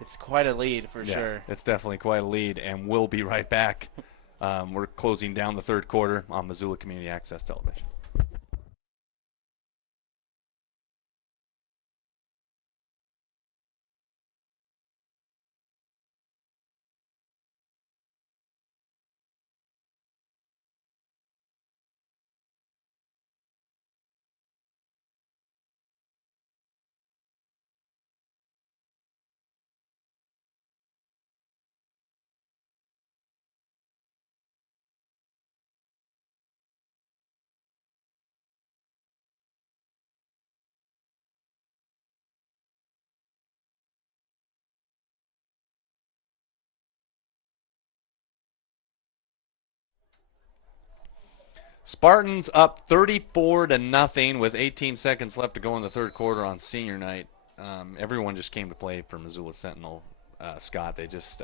it's quite a lead for sure. It's definitely quite a lead, and we'll be right back. We're closing down the 3rd quarter on Missoula Community Access Television. Spartans up 34 to nothing with 18 seconds left to go in the third quarter on senior night. Everyone just came to play for Missoula Sentinel. Scott, they just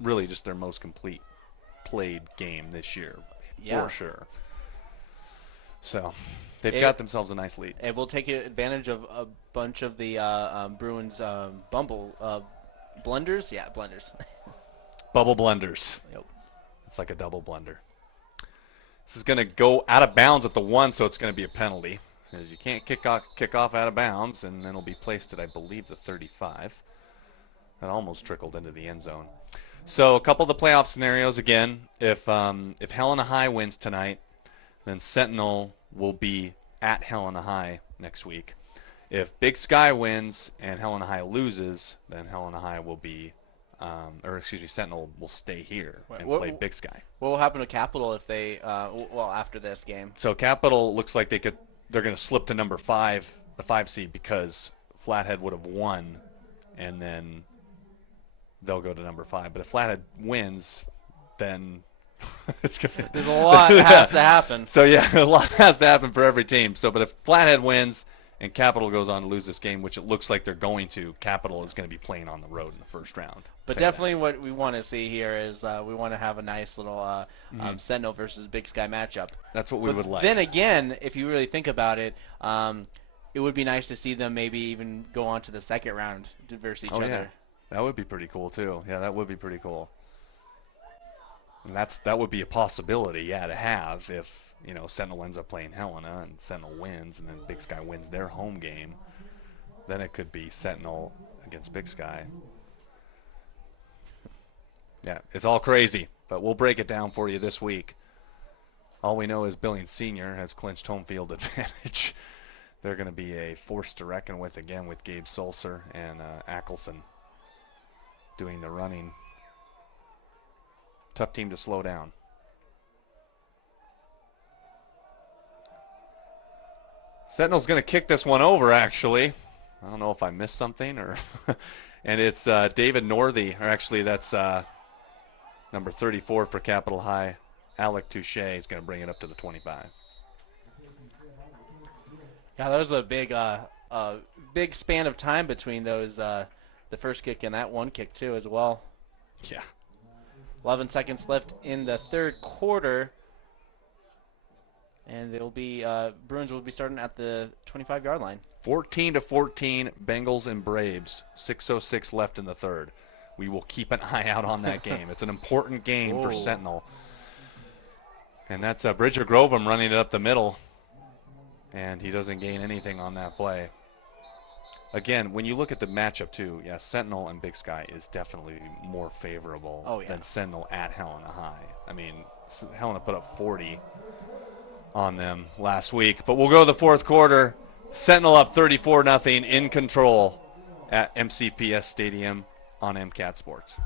really just their most complete played game this year, Yeah. for sure. So they've It- got themselves a nice lead. And we'll take advantage of a bunch of the Bruins blunders. Yeah, blunders. Bubble blunders. Yep. It's like a double blunder. This is going to go out of bounds at the 1, so it's going to be a penalty. Because you can't kick off out of bounds, and then it'll be placed at, I believe, the 35. That almost trickled into the end zone. So a couple of the playoff scenarios again. If Helena High wins tonight, then Sentinel will be at Helena High next week. If Big Sky wins and Helena High loses, then Helena High will be, Sentinel will stay here and play Big Sky. What will happen to Capital if they, after this game? So Capital looks like they're going to slip to number 5, the 5 seed, because Flathead would have won, and then they'll go to number 5. But if Flathead wins, then it's gonna, there's a lot that has to happen. So yeah, a lot has to happen for every team. So, but if Flathead wins and Capital goes on to lose this game, which it looks like they're going to, Capital is going to be playing on the road in the first round. But definitely what we want to see here is we want to have a nice little Sentinel versus Big Sky matchup. That's what we would like. Then again, if you really think about it, it would be nice to see them maybe even go on to the second round versus each other. Yeah. That would be pretty cool too. Yeah, that would be pretty cool. And that would be a possibility, yeah, to have if, Sentinel ends up playing Helena and Sentinel wins and then Big Sky wins their home game. Then it could be Sentinel against Big Sky. Yeah, it's all crazy, but we'll break it down for you this week. All we know is Billings Senior has clinched home field advantage. They're going to be a force to reckon with again with Gabe Sulcer and Ackelson doing the running. Tough team to slow down. Sentinel's going to kick this one over, actually. I don't know if I missed something or... and it's David Northey, or actually that's number 34 for Capital High. Alec Touche is going to bring it up to the 25. Yeah, that was a big span of time between those, the first kick and that one kick too as well. Yeah. 11 seconds left in the third quarter, and Bruins will be starting at the 25-yard line. 14-14, Bengals and Braves. 6:06 left in the third. We will keep an eye out on that game. It's an important game for Sentinel. And that's Bridger Grovem running it up the middle, and he doesn't gain anything on that play. Again, when you look at the matchup too, yeah, Sentinel and Big Sky is definitely more favorable than Sentinel at Helena High. I mean, Helena put up 40 on them last week. But we'll go to the fourth quarter. Sentinel up 34-0 in control at MCPS Stadium on MCAT Sports.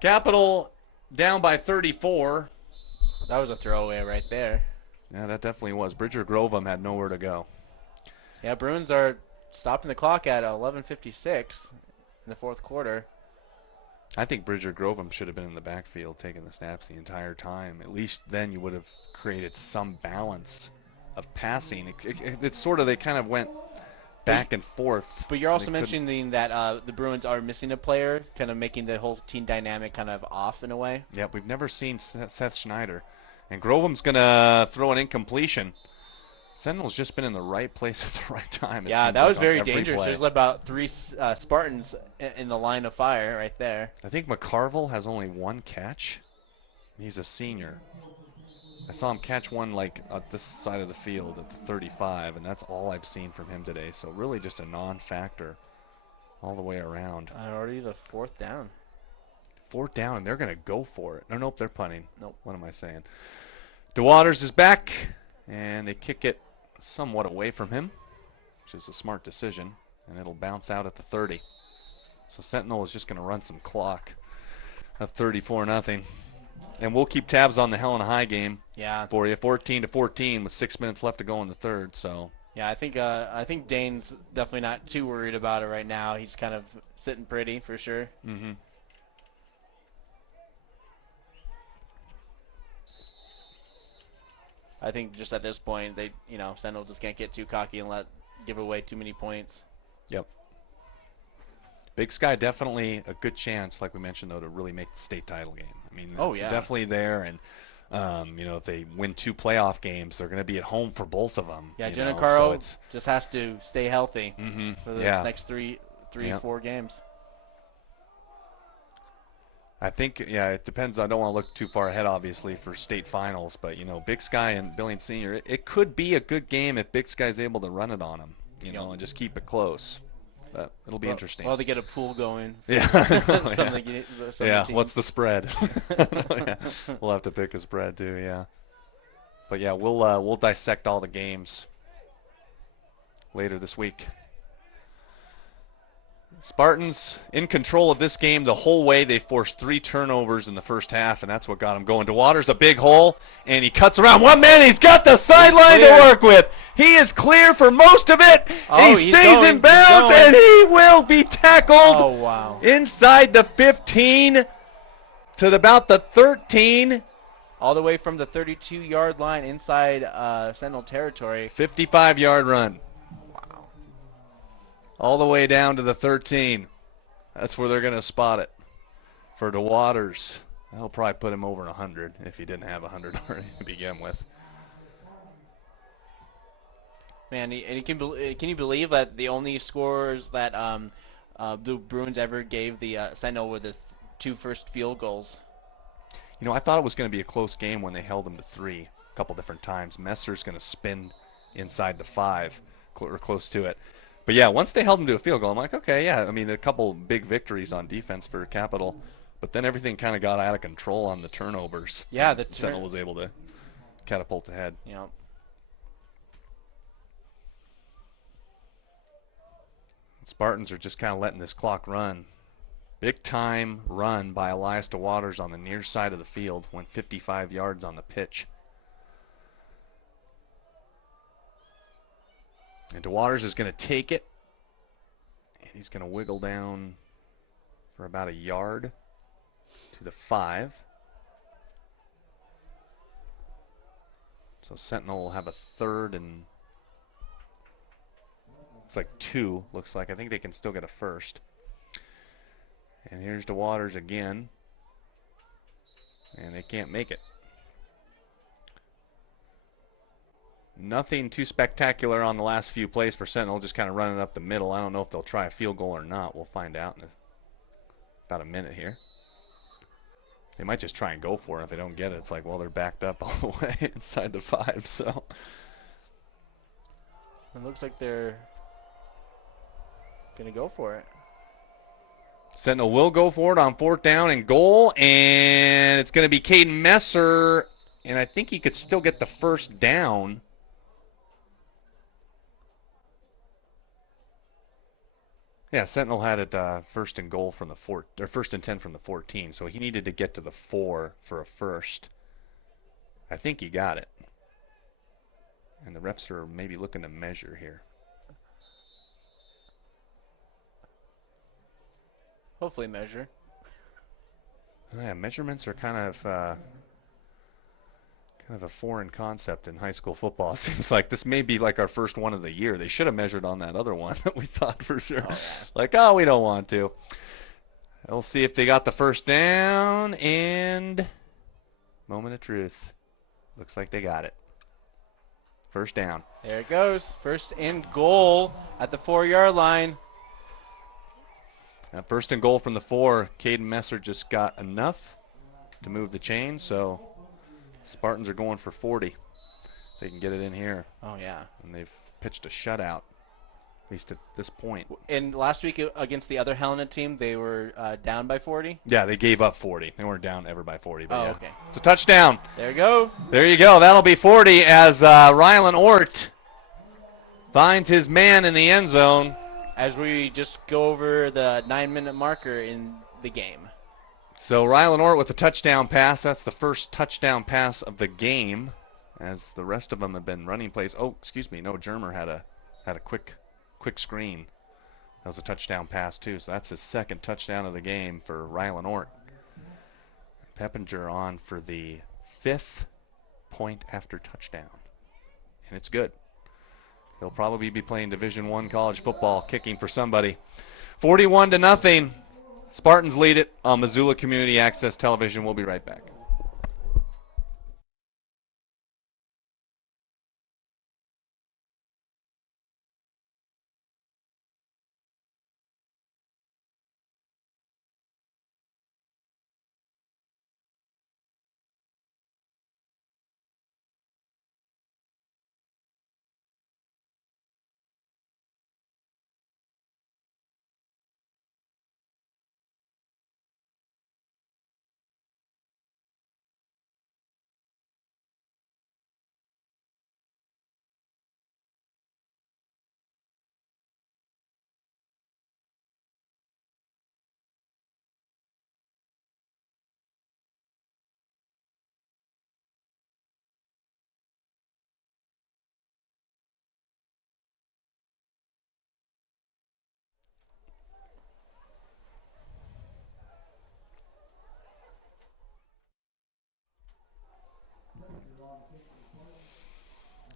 Capital down by 34. That was a throwaway right there. Yeah, that definitely was. Bridger Grovem had nowhere to go. Yeah, Bruins are stopping the clock at 11:56 in the fourth quarter. I think Bridger Grovem should have been in the backfield taking the snaps the entire time. At least then you would have created some balance of passing. It's sort of, they kind of went back and forth. But you're also mentioning that the Bruins are missing a player, kind of making the whole team dynamic kind of off in a way. Yeah, we've never seen Seth Schneider. And Grovem's going to throw an incompletion. Sentinel's just been in the right place at the right time. Yeah, that was very dangerous. There's about 3 Spartans in the line of fire right there. I think McCarville has only 1 catch. He's a senior. I saw him catch one like at this side of the field at the 35, and that's all I've seen from him today. So really just a non-factor all the way around. Already the 4th down. 4th down, and they're going to go for it. No, nope, they're punting. Nope. What am I saying? DeWaters is back, and they kick it somewhat away from him, which is a smart decision, and it'll bounce out at the 30. So Sentinel is just going to run some clock up 34-0. And we'll keep tabs on the Helena High game for you. 14-14 with 6 minutes left to go in the third. So yeah, I think Dane's definitely not too worried about it right now. He's kind of sitting pretty for sure. Mm-hmm. I think just at this point, Sentinel just can't get too cocky and give away too many points. Yep. Big Sky definitely a good chance, like we mentioned, though, to really make the state title game. I mean, it's definitely there, and if they win 2 playoff games, they're going to be at home for both of them. Yeah, Giancarlo just has to stay healthy for the next three, 4 games. I think, it depends. I don't want to look too far ahead, obviously, for state finals, but, Big Sky and Billings Senior, it could be a good game if Big Sky's able to run it on them, and just keep it close. But it'll be interesting. Well, they get a pool going. Yeah. What's the spread? We'll have to pick a spread too. Yeah. But yeah, we'll dissect all the games later this week. Spartans in control of this game the whole way. They forced 3 turnovers in the first half, and that's what got them going. DeWaters a big hole, and he cuts around one man. He's got the sideline to work with. He is clear for most of it. He stays in bounds, and he will be tackled inside the 15 to about the 13. All the way from the 32-yard line inside Sentinel territory. 55-yard run. All the way down to the 13. That's where they're going to spot it for DeWaters. They'll probably put him over 100 if he didn't have 100 already to begin with. Man, and can you believe that the only scores that the Bruins ever gave the Sentinel were the 2 first field goals? I thought it was going to be a close game when they held him to 3 a couple different times. Messer's going to spin inside the 5 or close to it. But yeah, once they held him to a field goal, I'm like, okay, yeah. I mean, a couple big victories on defense for Capital, but then everything kind of got out of control on the turnovers. Yeah, the Sentinel was able to catapult ahead. Yeah. Spartans are just kind of letting this clock run. Big time run by Elias DeWaters on the near side of the field. Went 55 yards on the pitch. And DeWaters is going to take it. And he's going to wiggle down for about a yard to the 5. So Sentinel will have a 3rd and it's like 2, looks like. I think they can still get a 1st. And here's DeWaters again. And they can't make it. Nothing too spectacular on the last few plays for Sentinel, just kind of running up the middle. I don't know if they'll try a field goal or not. We'll find out in about a minute here. They might just try and go for it. If they don't get it, it's like, well, they're backed up all the way inside the 5. So it looks like they're going to go for it. Sentinel will go for it on 4th down and goal, and it's going to be Caden Messer, and I think he could still get the 1st down. Yeah, Sentinel had it 1st and goal from the 1st and 10 from the 14, so he needed to get to the 4 for a 1st. I think he got it. And the refs are maybe looking to measure here. Hopefully measure. Yeah, measurements are kind of a foreign concept in high school football. It seems like this may be like our first one of the year. They should have measured on that other one that we thought for sure. Like, oh, we don't want to. We'll see if they got the 1st down, and moment of truth. Looks like they got it. 1st down. There it goes. 1st and goal at the 4-yard line. 1st and goal from the 4. Caden Messer just got enough to move the chain, so Spartans are going for 40. They can get it in here. Oh, yeah. And they've pitched a shutout. least at this point. And last week against the other Helena team, they were down by 40. Yeah, they gave up 40. They weren't down ever by 40, but Oh, yeah. okay. It's a touchdown. There you go. There you go. That'll be 40 as Rylan Ort finds his man in the end zone. As we just go over the 9-minute marker in the game. So Rylan Ort with the touchdown pass. That's the first touchdown pass of the game, as the rest of them have been running plays. Oh, excuse me. No, Germer had a quick screen. That was a touchdown pass too. So that's his second touchdown of the game for Rylan Ort. Peppinger on for the 5th point after touchdown, and it's good. He'll probably be playing Division I college football, kicking for somebody. 41-0. Spartans lead it on Missoula Community Access Television. We'll be right back.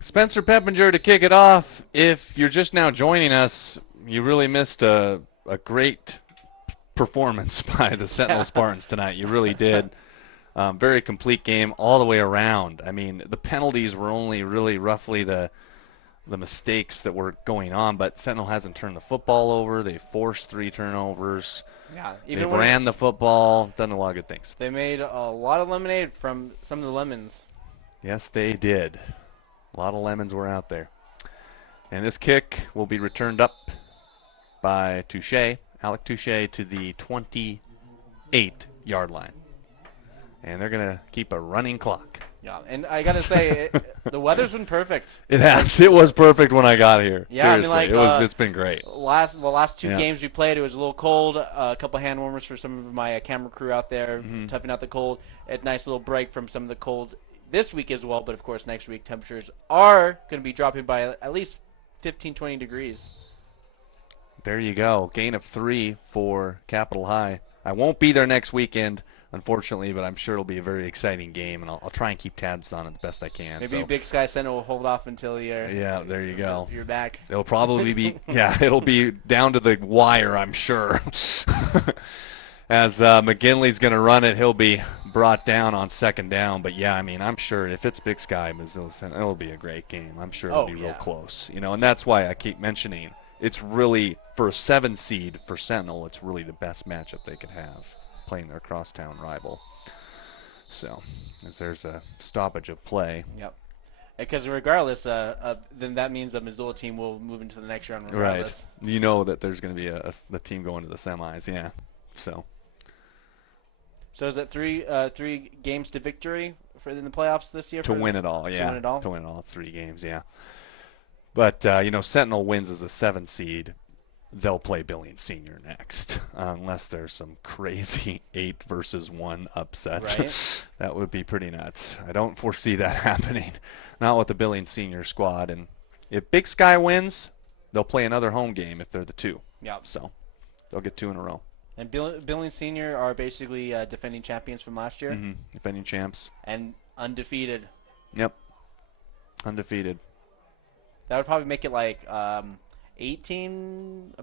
Spencer Peppinger to kick it off. If you're just now joining us, you really missed a great performance by the Sentinel Spartans tonight. You really did. Very complete game all the way around. I mean, the penalties were only really roughly the mistakes that were going on, but Sentinel hasn't turned the football over. They forced 3 turnovers. Yeah, They ran the football, done a lot of good things. They made a lot of lemonade from some of the lemons. Yes, they did. A lot of lemons were out there. And this kick will be returned up by Touche, Alec Touche, to the 28-yard line. And they're going to keep a running clock. Yeah, and I gotta say, the weather's been perfect. It has. It was perfect when I got here. Yeah, Seriously, I mean, it's been great. Last 2 games we played, it was a little cold. A couple hand warmers for some of my camera crew out there, toughing out the cold. A nice little break from some of the cold this week as well. But of course, next week temperatures are going to be dropping by at least 15, 20 degrees. There you go. Gain of 3 for Capital High. I won't be there next weekend, unfortunately, but I'm sure it'll be a very exciting game, and I'll try and keep tabs on it the best I can. Maybe Big Sky Sentinel will hold off until you're there you go. You're back. It'll probably be it'll be down to the wire, I'm sure. As McGinley's going to run it, he'll be brought down on 2nd down. But yeah, I mean, I'm sure if it's Big Sky, Missoula Sentinel, it'll be a great game. I'm sure it'll be real close. And that's why I keep mentioning it's really, for a 7 seed for Sentinel, it's really the best matchup they could have, playing their crosstown rival. So, as there's a stoppage of play. Yep. Because regardless, then that means a Missoula team will move into the next round regardless. Right. You know that there's going to be the team going to the semis, yeah. So is it 3 games to victory in the playoffs this year? To win it all, yeah. To win it all? To win all 3 games, yeah. But, Sentinel wins as a 7 seed. They'll play Billings Senior next, unless there's some crazy 8-1 upset. Right. That would be pretty nuts. I don't foresee that happening. Not with the Billings Senior squad. And if Big Sky wins, they'll play another home game if they're the 2. Yep. So they'll get 2 in a row. And Billings Senior are basically defending champions from last year. Mm-hmm. Defending champs. And undefeated. Yep. Undefeated. That would probably make it like 18,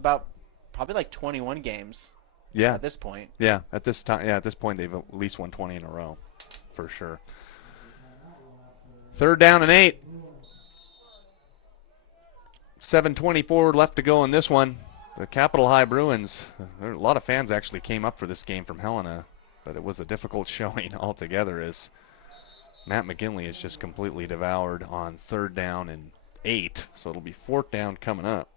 probably like 21 games. Yeah. At this point. Yeah. At this time. Yeah. At this point, they've at least won 20 in a row, for sure. 3rd down and 8. 7:24 left to go in this one. The Capital High Bruins. A lot of fans actually came up for this game from Helena, but it was a difficult showing altogether as Matt McGinley is just completely devoured on 3rd down and 8. So it'll be 4th down coming up.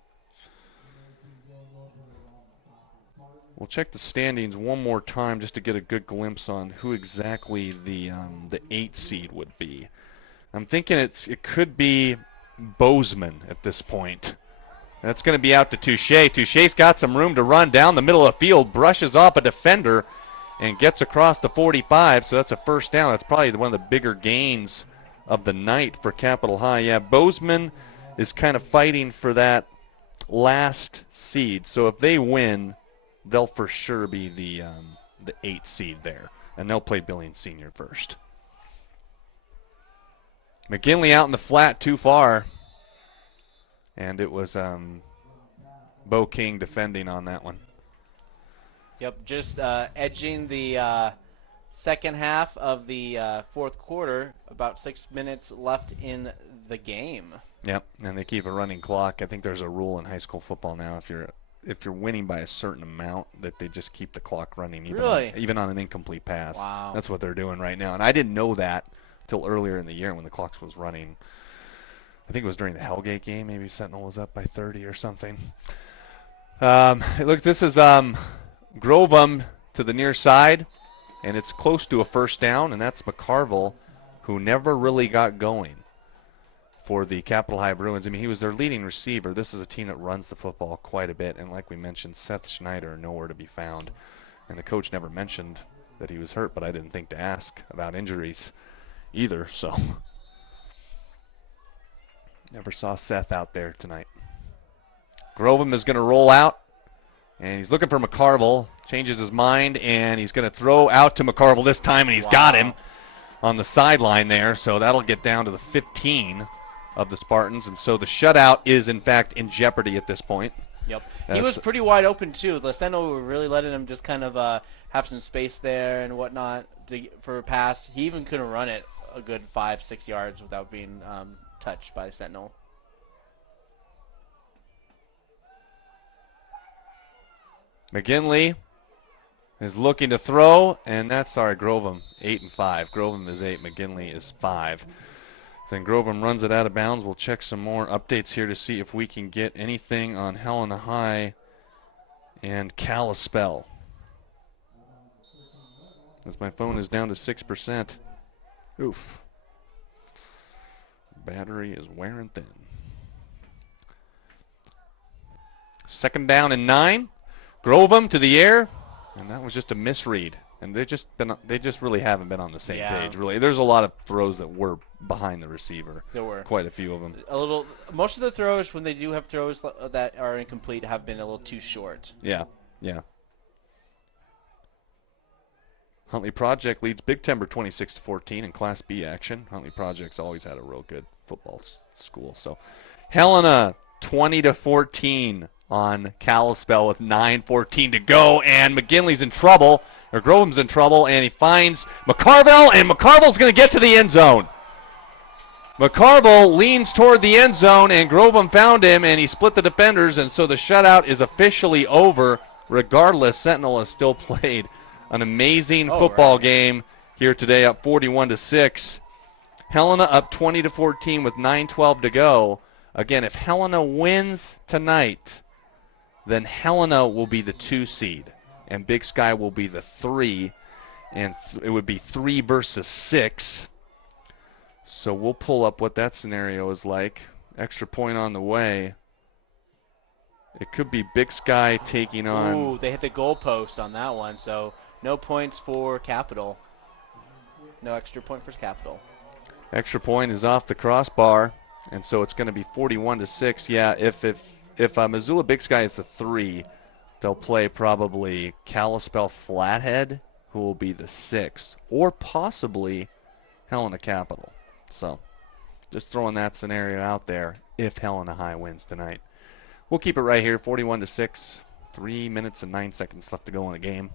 We'll check the standings one more time just to get a good glimpse on who exactly the 8 seed would be. I'm thinking it could be Bozeman at this point. That's going to be out to Touche. Touche's got some room to run down the middle of the field, brushes off a defender, and gets across the 45, so that's a first down. That's probably one of the bigger gains of the night for Capital High. Yeah, Bozeman is kind of fighting for that last seed, so if they win, they'll for sure be the 8 seed there, and they'll play Billings Senior first. McKinley out in the flat too far, and it was Bo King defending on that one. Yep, just edging the second half of the fourth quarter. About 6 minutes left in the game. Yep, and they keep a running clock. I think there's a rule in high school football now if you're winning by a certain amount that they just keep the clock running even on an incomplete pass. Wow. That's what they're doing right now, and I didn't know that until earlier in the year when the clock was running. I think it was during the Hellgate game. Maybe Sentinel was up by 30 or something. Look, this is Grovum to the near side, and it's close to a first down, and that's McCarville, who never really got going for the Capital High Bruins. I mean, he was their leading receiver. This is a team that runs the football quite a bit, and like we mentioned, Seth Schneider nowhere to be found, and the coach never mentioned that he was hurt, but I didn't think to ask about injuries either, so never saw Seth out there tonight. Grovum is going to roll out, and he's looking for McCarville, changes his mind, and he's going to throw out to McCarville this time, and he's got him on the sideline there, so that'll get down to the 15 of the Spartans, and so the shutout is in fact in jeopardy at this point. Yep. He was pretty wide open too. The Sentinel were really letting him just kind of have some space there and whatnot for a pass. He even couldn't run it a good 5-6 yards without being touched by Sentinel. McGinley is looking to throw, and that's Grovum 8 and 5. Grovum is 8, McGinley is 5. Then Grovum runs it out of bounds. We'll check some more updates here to see if we can get anything on Helena High and Kalispell. As my phone is down to 6%. Oof. Battery is wearing thin. Second down and 9. Grovum to the air, and that was just a misread. And they just really haven't been on the same page. Really, there's a lot of throws that were behind the receiver. There were quite a few of them. Most of the throws, when they do have throws that are incomplete, have been a little too short. Yeah. Huntley Project leads Big Timber 26-14 in Class B action. Huntley Project's always had a real good football school. So Helena 20-14 on Kalispell with 9:14 to go, and McGinley's in trouble. Or Grovum's in trouble, and he finds McCarville, and McCarville's going to get to the end zone. McCarville leans toward the end zone, and Grovum found him, and he split the defenders, and so the shutout is officially over. Regardless, Sentinel has still played an amazing football game here today, up 41-6. Helena up 20-14 with 9:12 to go. Again, if Helena wins tonight, then Helena will be the 2 seed, and Big Sky will be the 3, and it would be 3 versus 6. So we'll pull up what that scenario is like. Extra point on the way. It could be Big Sky taking on... Ooh, they hit the goalpost on that one, so no points for Capital. No extra point for Capital. Extra point is off the crossbar, and so it's going to be 41-6. Yeah, if Missoula Big Sky is the 3, they'll play probably Kalispell Flathead, who will be the 6, or possibly Helena Capital. So just throwing that scenario out there if Helena High wins tonight. We'll keep it right here, 41-6, 3 minutes and 9 seconds left to go in the game.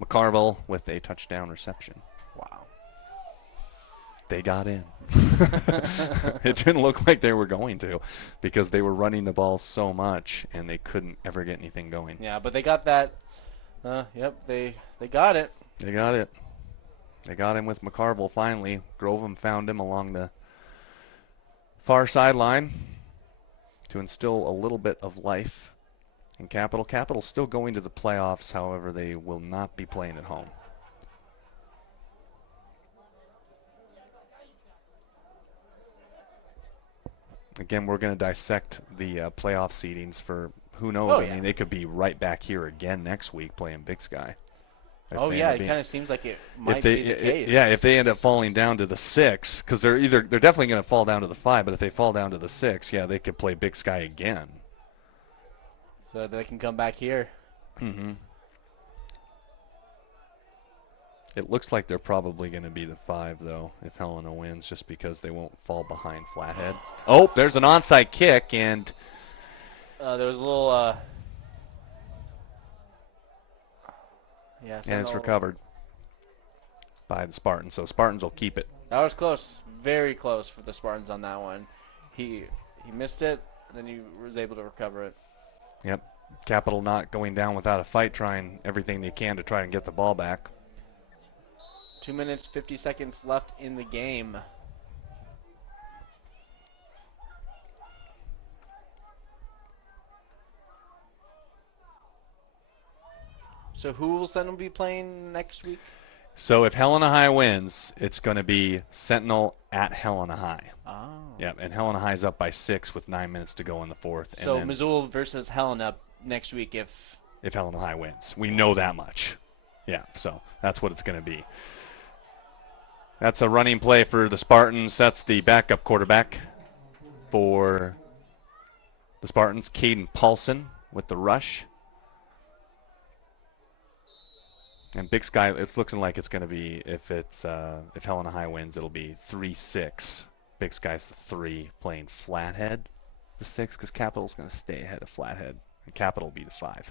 McCarville with a touchdown reception. Wow. They got in. It didn't look like they were going to because they were running the ball so much and they couldn't ever get anything going. Yeah, but they got that. Yep, they got it. They got it. They got him with McCarville finally. Grovum found him along the far sideline to instill a little bit of life And Capital's still going to the playoffs. However, they will not be playing at home. Again, we're going to dissect the playoff seedings for who knows. Oh, I yeah. mean, they could be right back here again next week playing Big Sky. Oh yeah, it kind of seems like it might be the case. Yeah, if they end up falling down to the 6, because they're definitely going to fall down to the 5, but if they fall down to the 6, yeah, they could play Big Sky again. So they can come back here. Mm-hmm. It looks like they're probably going to be the 5 though, if Helena wins, just because they won't fall behind Flathead. Oh, there's an onside kick, and there was a little. Yeah, and it's recovered by the Spartans. So Spartans will keep it. That was close, very close for the Spartans on that one. He missed it, and then he was able to recover it. Yep. Capital not going down without a fight, trying everything they can to try and get the ball back. 2 minutes, 50 seconds left in the game. So who will Sentinel be playing next week? So if Helena High wins, it's going to be Sentinel at Helena High. Oh. Yeah, and Helena High is up by 6 with 9 minutes to go in the 4th. So and Missoula versus Helena next week if Helena High wins. We know that much. Yeah, so that's what it's going to be. That's a running play for the Spartans. That's the backup quarterback for the Spartans, Caden Paulson with the rush. And Big Sky, it's looking like it's going to be, if Helena High wins, it'll be 3-6. Big Sky's the 3, playing Flathead the 6, because Capital's going to stay ahead of Flathead, and Capital will be the 5.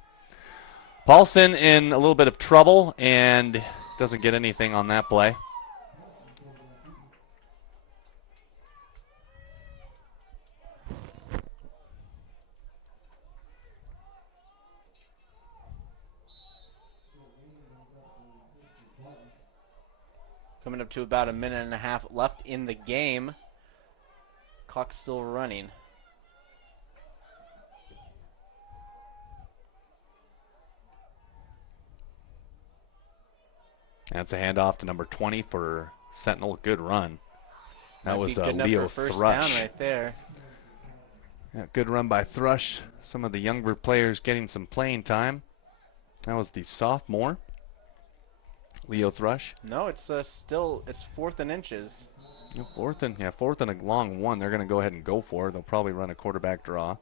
Paulson in a little bit of trouble and doesn't get anything on that play. coming up to about a minute and a half left in the game. Clock's still running. That's a handoff to number 20 for Sentinel. Good run. That Might was be good enough Leo for a first Thrush. down right there. Yeah, good run by Thrush. Some of the younger players getting some playing time. That was the sophomore, Leo Thrush. No, it's still 4th and inches. Yeah, fourth and a long one. They're going to go ahead and go for it. They'll probably run a quarterback draw.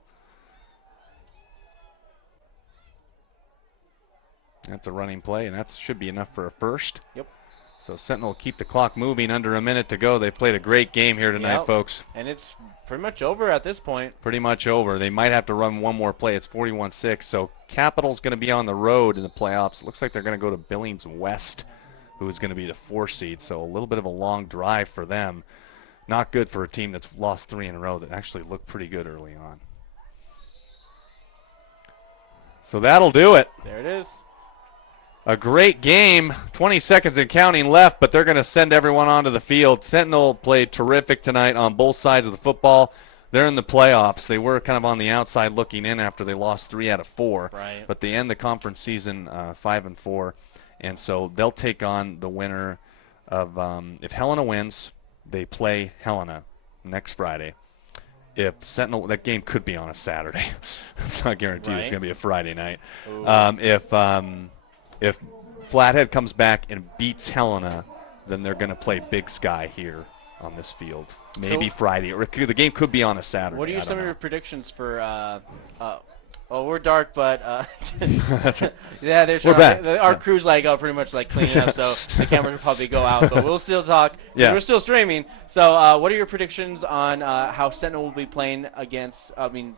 That's a running play, and that should be enough for a first. Yep. So Sentinel will keep the clock moving. Under a minute to go. They played a great game here tonight, folks. And it's pretty much over at this point. Pretty much over. They might have to run one more play. It's 41-6. So Capital's going to be on the road in the playoffs. It looks like they're going to go to Billings West, who is going to be the 4 seed. So a little bit of a long drive for them. Not good for a team that's lost 3 in a row that actually looked pretty good early on. So that'll do it. There it is. A great game. 20 seconds and counting left, but they're going to send everyone onto the field. Sentinel played terrific tonight on both sides of the football. They're in the playoffs. They were kind of on the outside looking in after they lost 3 out of 4. Right. But they end the conference season 5-4, and so they'll take on the winner of if Helena wins, they play Helena next Friday. If Sentinel, that game could be on a Saturday. It's not guaranteed. Right. It's going to be a Friday night. If Flathead comes back and beats Helena, then they're going to play Big Sky here on this field. Maybe Friday, or the game could be on a Saturday. What are some of your predictions for? We're dark, but yeah, We're back. Our crew's pretty much cleaning up, so the cameras will probably go out, but we'll still talk. Yeah. We're still streaming. So, what are your predictions on how Sentinel will be playing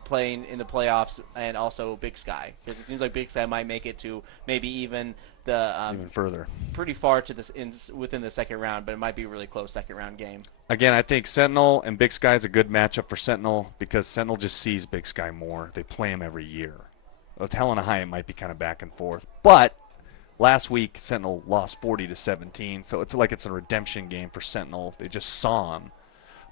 playing in the playoffs, and also Big Sky? Because it seems like Big Sky might make it to maybe even even further, pretty far to this within the second round, but it might be a really close second round game. Again, I think Sentinel and Big Sky is a good matchup for Sentinel because Sentinel just sees Big Sky more. They play him every year. With Helena High, it might be kind of back and forth. But last week, Sentinel lost 40-17, so it's like it's a redemption game for Sentinel. They just saw him.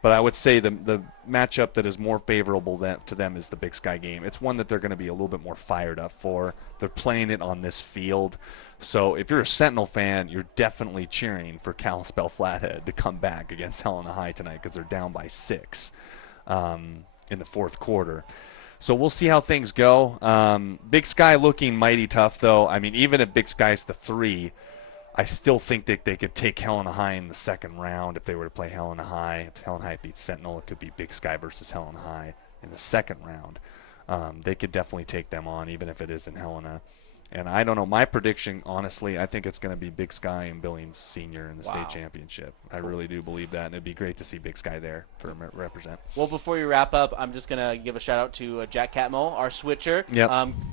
But I would say the matchup that is more favorable to them is the Big Sky game. It's one that they're going to be a little bit more fired up for. They're playing it on this field. So if you're a Sentinel fan, you're definitely cheering for Kalispell Flathead to come back against Helena High tonight because they're down by 6 in the fourth quarter. So we'll see how things go. Big Sky looking mighty tough, though. I mean, even if Big Sky's the 3, I still think that they could take Helena High in the second round if they were to play Helena High. If Helena High beats Sentinel, it could be Big Sky versus Helena High in the second round. They could definitely take them on, even if it is in Helena. And I don't know. My prediction, honestly, I think it's going to be Big Sky and Billings Senior in the state championship. I really do believe that, and it'd be great to see Big Sky there for represent. Well, before we wrap up, I'm just going to give a shout out to Jack Catmull, our switcher,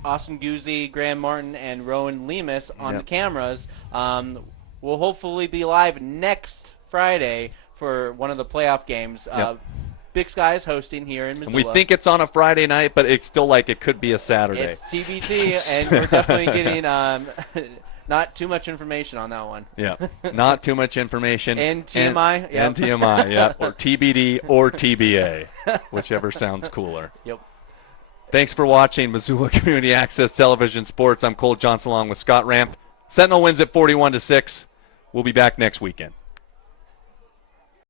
Austin Guzzi, Graham Martin, and Rowan Lemus on the cameras. We'll hopefully be live next Friday for one of the playoff games. Big Sky is hosting here in Missoula. And we think it's on a Friday night, but it's still like it could be a Saturday. It's TBT, and we're definitely getting not too much information on that one. Yeah, not too much information. And TMI. And TMI, yeah, or TBD or TBA, whichever sounds cooler. Yep. Thanks for watching Missoula Community Access Television Sports. I'm Cole Johnson along with Scott Ramp. Sentinel wins at 41-6. We'll be back next weekend.